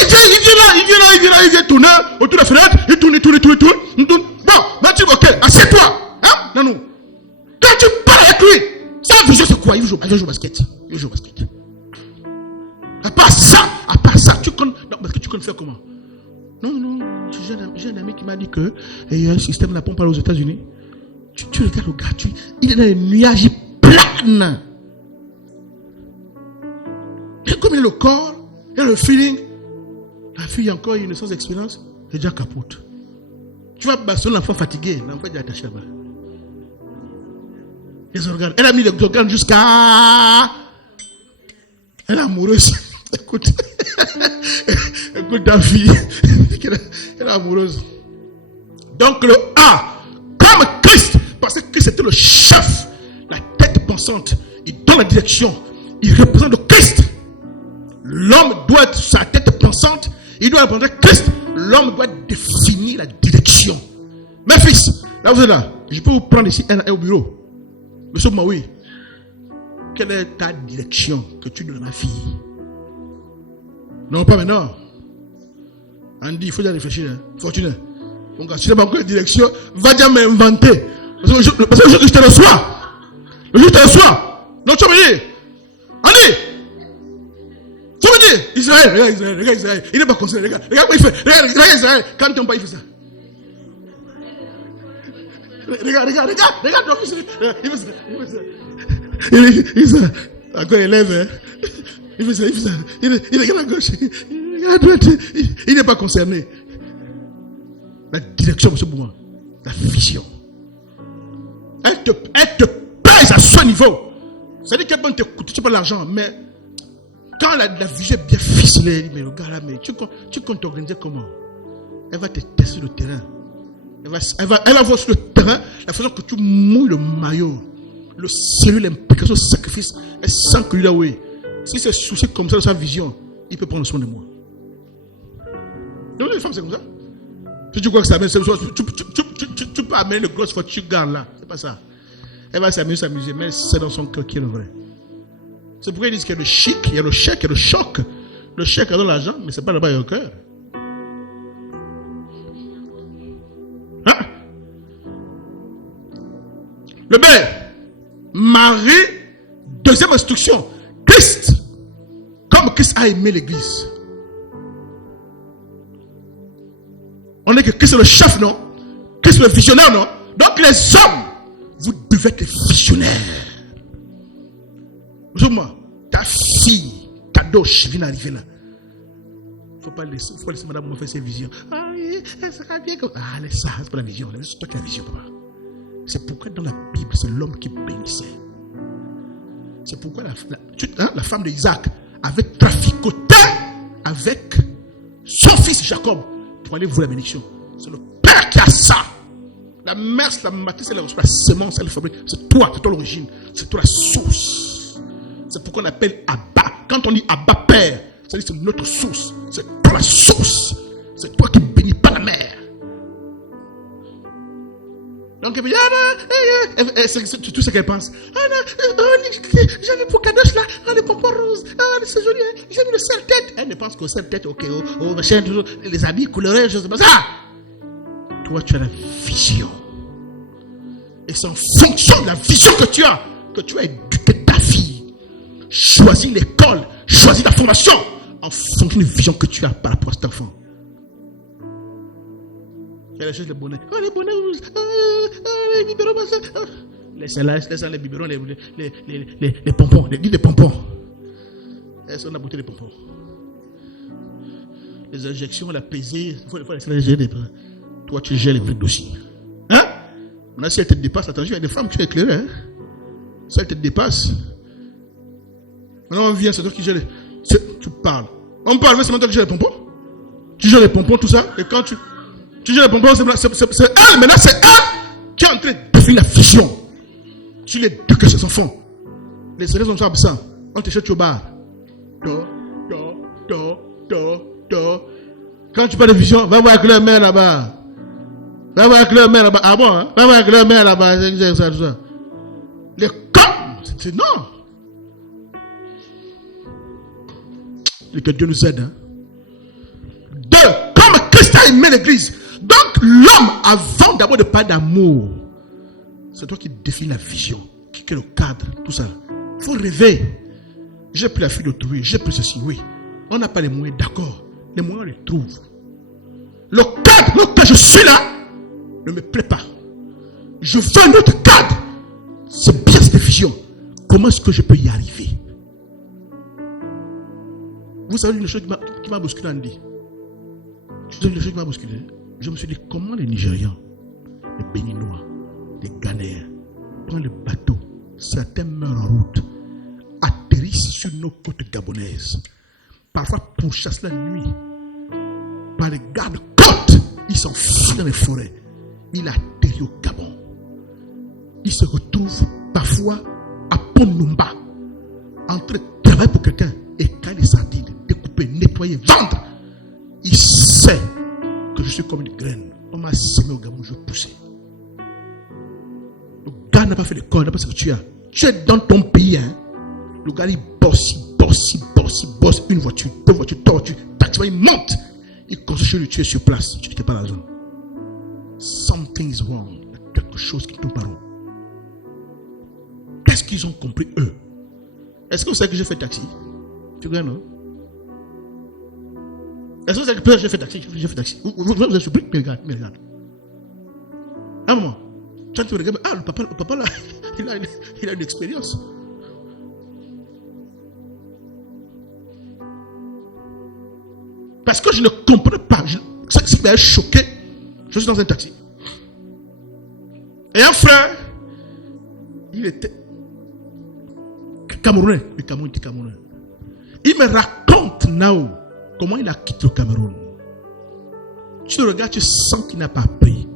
il vient tourner autour de la fenêtre. Il tourne. Bon, maintenant tu dis, ok, assieds-toi. Hein? Non. Quand tu parles avec lui, sa vision c'est quoi? Il veut jouer au basket. À part ça, tu connais faire comment? Non, j'ai un ami qui m'a dit que il y a un système de la pompe aux États-Unis. Tu regardes le gars, il est dans les nuages, il plane. Et comme il a le corps, il a le feeling, la fille a encore une sans expérience, elle est déjà capote. Tu vas bastonner l'enfant fatigué, l'enfant est déjà attaché là-bas. Les organes, elle a mis les organes jusqu'à... Elle est amoureuse. Écoute ta fille, elle est amoureuse. Donc le A, comme Christ, parce que Christ était le chef, la tête pensante, il donne la direction, il représente le Christ. L'homme doit être sa tête pensante, il doit représenter Christ. L'homme doit définir la direction. Mes fils, là vous êtes là, je peux vous prendre ici un au bureau. Monsieur Maui, quelle est ta direction que tu donnes à ma fille? Non, pas maintenant. Andy, il faut déjà réfléchir. Hein. Fortuné. Donc, si tu n'as pas encore une direction, va déjà m'inventer. Parce que je te reçois. Le jour où je te reçois. Non, tu vas me dire. Andy! Tu vas me dire. Israël, regarde Israël. Il n'est pas concerné. Regarde quoi il fait. Regarde Israël. Quand ton père, il fait ça. Regarde ton fils. Il fait ça. Il fait ça. Encore il lève, hein. Il fait ça. Il regarde à gauche. Il regarde à droite. Il n'est pas concerné. La direction, M. Bouma. La vision. Elle te pèse à ce niveau. C'est-à-dire qu'elle peut t'écouter, tu pas l'argent, mais quand la vision est bien ficelée, elle dit, mais le gars là, mais tu comptes t'organiser comment? Elle va te tester sur le terrain. Elle va voir sur le terrain la façon que tu mouilles le maillot, le sérieux, l'implication, le sacrifice. Elle sent que lui là, oui. Si c'est souci comme ça de sa vision, il peut prendre soin de moi. Donc les femmes, c'est comme ça. Si tu crois que ça amène, tu peux amener le gros fois tu gardes là. C'est pas ça. Elle va s'amuser, mais c'est dans son cœur qui est le vrai. C'est pourquoi ils disent qu'il y a le chic, il y a le chèque, il y a le choc. Le chèque a dans l'argent, mais c'est pas là-bas, il y a le cœur. Hein? Le B. Marie, deuxième instruction. Christ, comme Christ a aimé l'église. On est que Christ est le chef, non? Christ est le visionnaire, non? Donc les hommes, vous devez être visionnaires. Moi, ta fille, Kadosh, vient d'arriver là. Il ne faut pas laisser madame me faire ses visions. Ah, elle sera bien comme... Ah, laisse ça, c'est pas la vision. C'est toi qui as la vision, papa. C'est pourquoi dans la Bible, c'est l'homme qui bénissait. C'est pourquoi la femme d'Isaac avait traficoté avec son fils Jacob pour aller voir la bénédiction. C'est le père qui a ça. La mère, c'est la matrice, elle reçoit la semence, elle fabrique. C'est toi l'origine. C'est toi la source. C'est pourquoi on appelle Abba. Quand on dit Abba Père, ça dit c'est notre source. C'est toi la source. C'est toi qui bénis pas la mère. Donc, c'est tout ce qu'elle pense. J'ai mis pour Kadosh là, les pompons roses, c'est joli, j'ai mis le serre-tête. Elle ne pense qu'au serre-tête, ok, machin, les habits colorés, je sais pas ça. Toi, tu as la vision. Et c'est en fonction de la vision que tu as éduqué ta fille. Choisis l'école, choisis la formation en fonction de la vision que tu as par rapport à cet enfant. Elle achète les bonnets. Oh, les bonnets rouges. Les biberons. Laisse les biberons, les pompons. Les pompons. Est-ce qu'on a bouté les pompons? Les injections, la pesée. Il faut laisser les gérer. Toi, tu gères les vrais dossiers. Hein? Maintenant, si elle te dépasse, attention, il y a des femmes qui sont éclairées. Hein? Si elle te dépasse. Maintenant, on vient, c'est toi qui gères les. Tu parles. On parle, mais c'est maintenant que tu gères les pompons. Tu gères les pompons, tout ça. Et quand tu gères les pompons, c'est elle. Maintenant, c'est elle qui est en train de définir la vision. Tu les éduques ses enfants. Les élèves sont absents. On te cherche au bar. Quand tu parles de vision, va voir avec leur mère là-bas. Va voir avec leur mère là-bas. Ah bon, hein? Va voir avec leur mère là-bas. Ça. Les comme, c'est non. Et que Dieu nous aide. Hein. 2. Comme Christ a aimé l'église. Donc l'homme, avant d'abord de parler d'amour, c'est toi qui définis la vision, qui est le cadre, tout ça. Il faut rêver. J'ai pris la fille d'autrui, j'ai pris ceci, oui. On n'a pas les moyens, d'accord. Les moyens, on les trouve. Le cadre dans lequel je suis là ne me plaît pas. Je veux un autre cadre. C'est bien cette vision. Comment est-ce que je peux y arriver? Vous savez une chose qui m'a bousculé, Andy. Une chose qui m'a bousculé. Je me suis dit, comment les Nigérians, les Béninois, les Ghanéens prennent le bateau, certains meurent en route, atterrissent sur nos côtes gabonaises, parfois pourchassent la nuit par les gardes-côtes, ils s'enfuient dans les forêts, ils atterrissent au Gabon. Ils se retrouvent parfois à Pont-Numba, en train de travailler pour quelqu'un, écailler les sardines, découper, nettoyer, vendre. Il sait que je suis comme une graine. On m'a semé au Gabon, je poussais. Le gars n'a pas fait l'école, n'a pas ce que tu as. Tu es dans ton pays, hein. Le gars, il bosse. Une voiture, 2 voitures, 3 voitures. Taxi, il monte. Il construit le tuer sur place. Tu n'as pas l'argent. Something is wrong. Il y a quelque chose qui ne tourne pas rond. Qu'est-ce qu'ils ont compris, eux? Est-ce que vous savez que j'ai fait taxi? Tu connais, non? Est-ce que vous savez que j'ai fait taxi? Vous êtes surpris? Mais regarde. Un moment. Tu regardes, le papa là, il a une expérience. Parce que je ne comprenais pas. Ce qui m'a choqué, je suis dans un taxi. Et un frère, il était Camerounais. Le Cameroun était Camerounais. Il me raconte now comment il a quitté le Cameroun. Tu le regardes, tu sens qu'il n'a pas appris.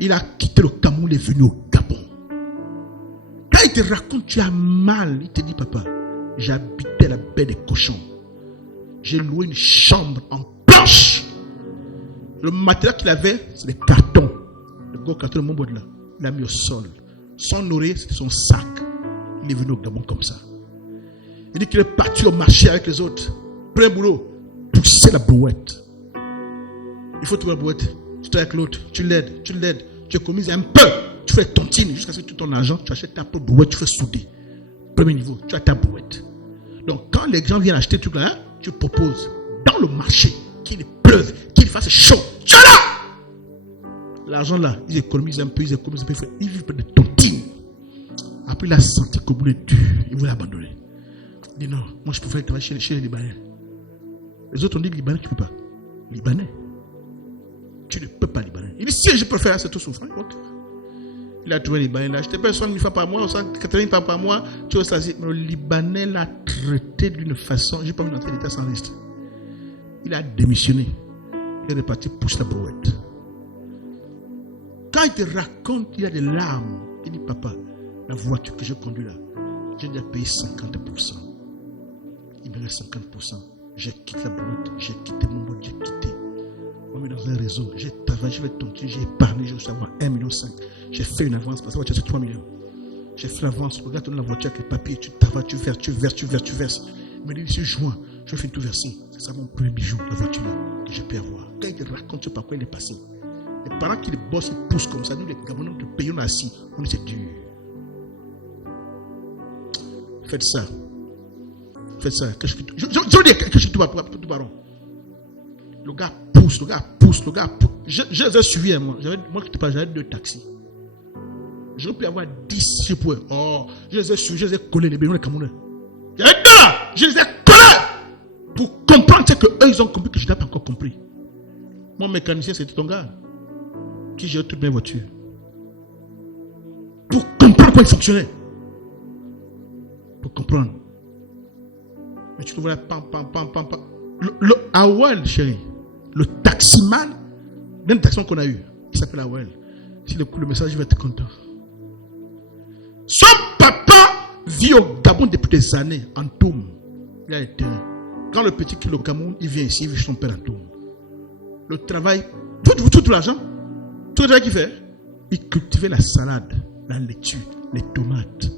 Il a quitté le Cameroun, il est venu au Gabon. Quand il te raconte, tu as mal. Il te dit, papa, j'habitais à la baie des cochons. J'ai loué une chambre en planche. Le matériel qu'il avait, c'est des cartons. Le gros carton de mon là. Il l'a mis au sol. Son oreiller, c'est son sac. Il est venu au Gabon comme ça. Il dit qu'il est parti au marché avec les autres. Prends un boulot. Pousser la brouette. Il faut trouver la brouette. Tu travailles avec l'autre. Tu l'aides. Tu économises un peu. Tu fais tontine jusqu'à ce que tu ton argent. Tu achètes ta propre brouette. Tu fais souder. Premier niveau. Tu as ta brouette. Donc quand les gens viennent acheter tout là, tu proposes dans le marché qu'il pleuve, qu'il fasse chaud. Tu es là. L'argent là, ils économisent un peu, ils vivent de tontine. Après, il a senti que le boulot est dur. Il voulait abandonner. Il dit non, moi je préfère travailler chez les Libanais. Les autres ont dit Libanais, tu ne peux pas. Libanais. Tu ne peux pas Libanais. Il dit si je préfère, c'est tout souffrant. Okay. Il a trouvé les Libanais, il a acheté personne 1000 francs par mois, 80 francs par mois. Tu vois ça, mais le Libanais l'a traité d'une façon. Je n'ai pas vu notre état sans liste. Il a démissionné. Il est reparti pousser la brouette. Quand il te raconte qu'il y a des larmes, il dit papa, la voiture que je conduis là, j'ai déjà payé 50%. Il me reste 50%. J'ai quitté la brouette, j'ai quitté mon mode, j'ai quitté. On met dans un réseau, j'ai travaillé, j'ai fait tontu, j'ai épargné, j'ai réussi à avoir 1,5 million. J'ai fait une avance parce que la voiture c'est 3 millions. J'ai fait l'avance, regarde la voiture avec les papiers, tu travailles, tu verses. Il me dit, monsieur Juin, je vais tout verser. C'est ça mon premier bijou, la voiture là, que j'ai pu avoir. Quand il te raconte ce par quoi il est passé, les parents qui les bossent, ils poussent comme ça. Nous, les Gabonais, nous payons assis. On dit c'est dur. Faites ça. Je veux dire quelque chose tout baron. Le gars pousse. Je les ai suivis, moi. Moi qui te parle, j'avais 2 taxis. J'aurais pu avoir 10 si je pouvais. Oh, je les ai suivis, je les ai collés, les Béninois, les Camerounais. J'avais 2, je les ai collés. Pour comprendre ce qu'eux, ils ont compris que je n'ai pas encore compris. Mon mécanicien, c'était ton gars qui gère toutes mes voitures. Pour comprendre comment il fonctionnait. Pour comprendre. Mais tu te vois là, pam. Le Awel, chérie, le taximan, même taximan qu'on a eu, il s'appelle Awel. Si le message va être content. Son papa vit au Gabon depuis des années, en Toum. Il a été. Quand le petit qui est au Cameroun, il vient ici, il vit chez son père en Toum. Le travail, tout l'argent, tout le travail qu'il fait, il cultivait la salade, la laitue, les tomates.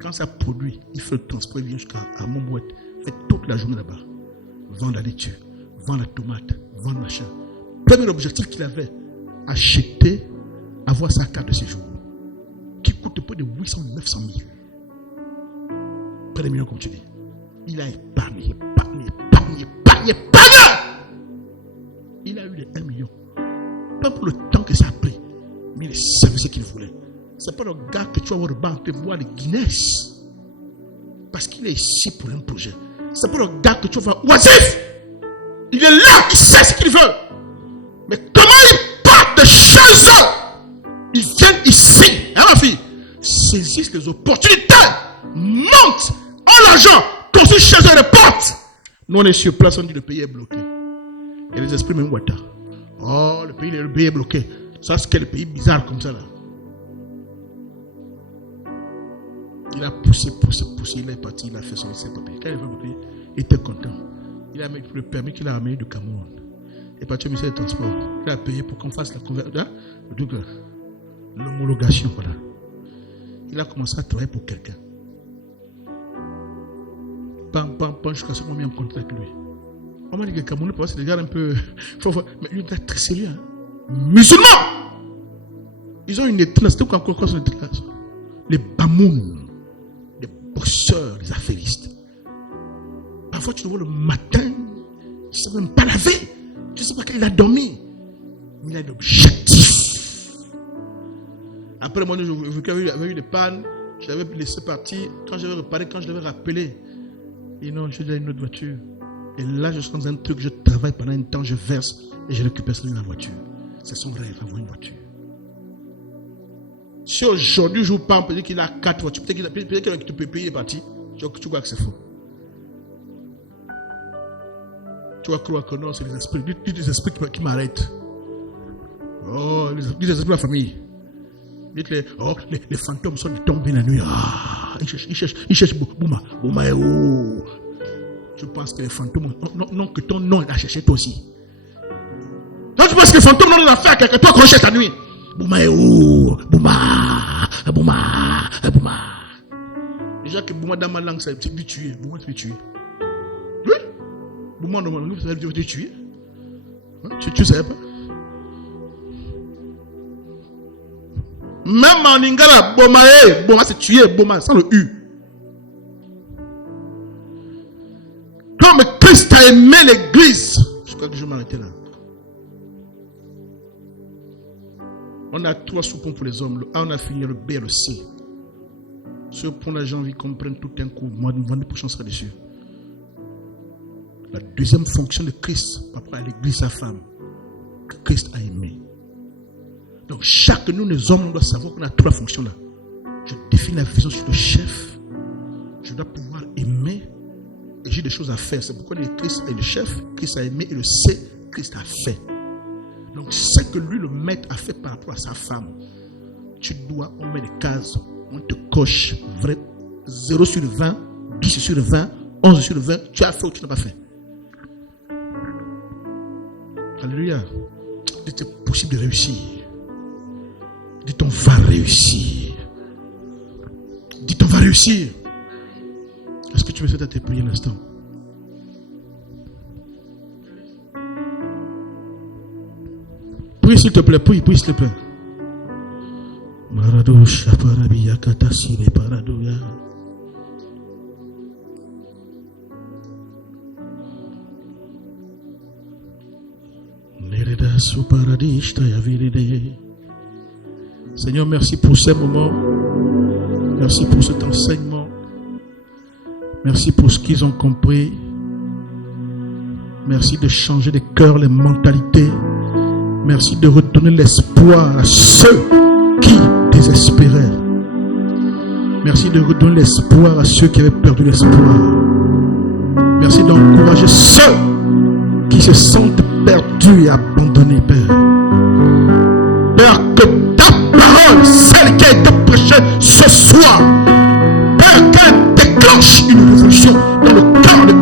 Quand ça produit, il fait le transport, il vient jusqu'à Montbouette. Il fait toute la journée là-bas. vendre la laitue, vendre la tomate, vendre le machin. Premier objectif qu'il avait, acheter, avoir sa carte de séjour, qui coûte peu de 800 900 000. Près de millions, comme tu dis. Il a épargné. Il a eu les 1 million. Pas pour le temps que ça a pris, mais il savait ce qu'il voulait. C'est pas le gars que tu vas voir au banc te voir les Guinness. Parce qu'il est ici pour un projet. C'est pas le gars que tu vas voir oisif. Il est là, il sait ce qu'il veut. Mais comment il part de chez eux? Ils viennent ici, hein ma fille, saisissent les opportunités, montent, ont l'argent, construisent chez eux les portes. Nous on est sur place, on dit le pays est bloqué. Et les esprits même Ouattara. Oh, le pays est bloqué. Ça c'est quel pays bizarre comme ça là. Il a poussé, il est parti, il a fait son papier. Quand il a fait le papier, il était content. Il a mis le permis qu'il a amené de Cameroun. Il est parti au ministère des Transports. Il a payé pour qu'on fasse la conversion, l'homologation. Voilà. Il a commencé à travailler pour quelqu'un. Jusqu'à ce qu'on ait mis en contact avec lui. On m'a dit que le Cameroun, c'est des gars un peu. Mais lui, il est très sérieux. Hein. Musulmans! Ils ont une étrange. C'était quoi encore son étrange? Les Bamoun, les boxeurs, les affairistes. Parfois, tu le vois le matin, il ne sait même pas laver. Tu ne sais pas qu'il a dormi. Mais il a un objectif. Après, moi, j'avais eu des pannes. Je l'avais laissé partir. Quand j'avais reparé, quand je l'avais rappelé, et non, je lui ai une autre voiture. Et là, je suis dans un truc, je travaille pendant un temps, je verse et je récupère sur la voiture. C'est son rêve, avoir une voiture. Si aujourd'hui, je vous parle, peut-être qu'il a 4 voitures, peut-être qu'il peut payer parti, tu crois que c'est faux. Tu vas croire que non, c'est les esprits. Dites les esprits qui m'arrêtent. Oh, les esprits de la famille. Dites les fantômes sont tombés la nuit. Ah, ils cherchent Bouma est où? Tu penses que les fantômes. Non, que ton nom il a cherché toi aussi. Non, tu penses que les fantômes n'ont rien à faire que toi qu'on cherche la nuit. Bouma est où? Bouma. Déjà que Bouma dans ma langue, ça veut dire tuer. Bouma, tu veux tuer. Oui? Bouma dans ma langue, ça veut dire tuer. Tu sais pas? Même en Lingala, Bouma c'est tuer, Bouma, sans le U. Comme Christ a aimé l'église, je crois que je vais m'arrêter là. On a 3 sous-ponts pour les hommes. Le A, on a fini, le B et le C. Ceux pour les gens qui comprennent tout un coup. Moi, vendez pour chancer dessus. La deuxième fonction de Christ, par rapport à l'église, sa femme, que Christ a aimé. Donc, chaque nous, les hommes, on doit savoir qu'on a 3 fonctions là. Je définis la vision sur le chef. Je dois pouvoir aimer. Et j'ai des choses à faire. C'est pourquoi le Christ est le chef, Christ a aimé, et le C, Christ a fait. Donc, c'est que lui, le maître, a fait par rapport à sa femme. On met des cases, on te coche, vrai, 0 sur 20, 10 sur 20, 11 sur 20, tu as fait ou tu n'as pas fait. Alléluia. Dites, c'est possible de réussir. Dites, on va réussir. Dites, on va réussir. Est-ce que tu veux faire tes prières un instant? Prie s'il te plaît, prie s'il te plaît. Marado Shaparabiya Katasile Paradoya. Nereda Suparadishta Yaviride. Seigneur, merci pour ces moments. Merci pour cet enseignement. Merci pour ce qu'ils ont compris. Merci de changer les cœurs, les mentalités. Merci de redonner l'espoir à ceux qui désespéraient. Merci de redonner l'espoir à ceux qui avaient perdu l'espoir. Merci d'encourager ceux qui se sentent perdus et abandonnés, Père. Père, que ta parole, celle qui a été prêchée ce soir, Père, qu'elle déclenche une révolution dans le cœur de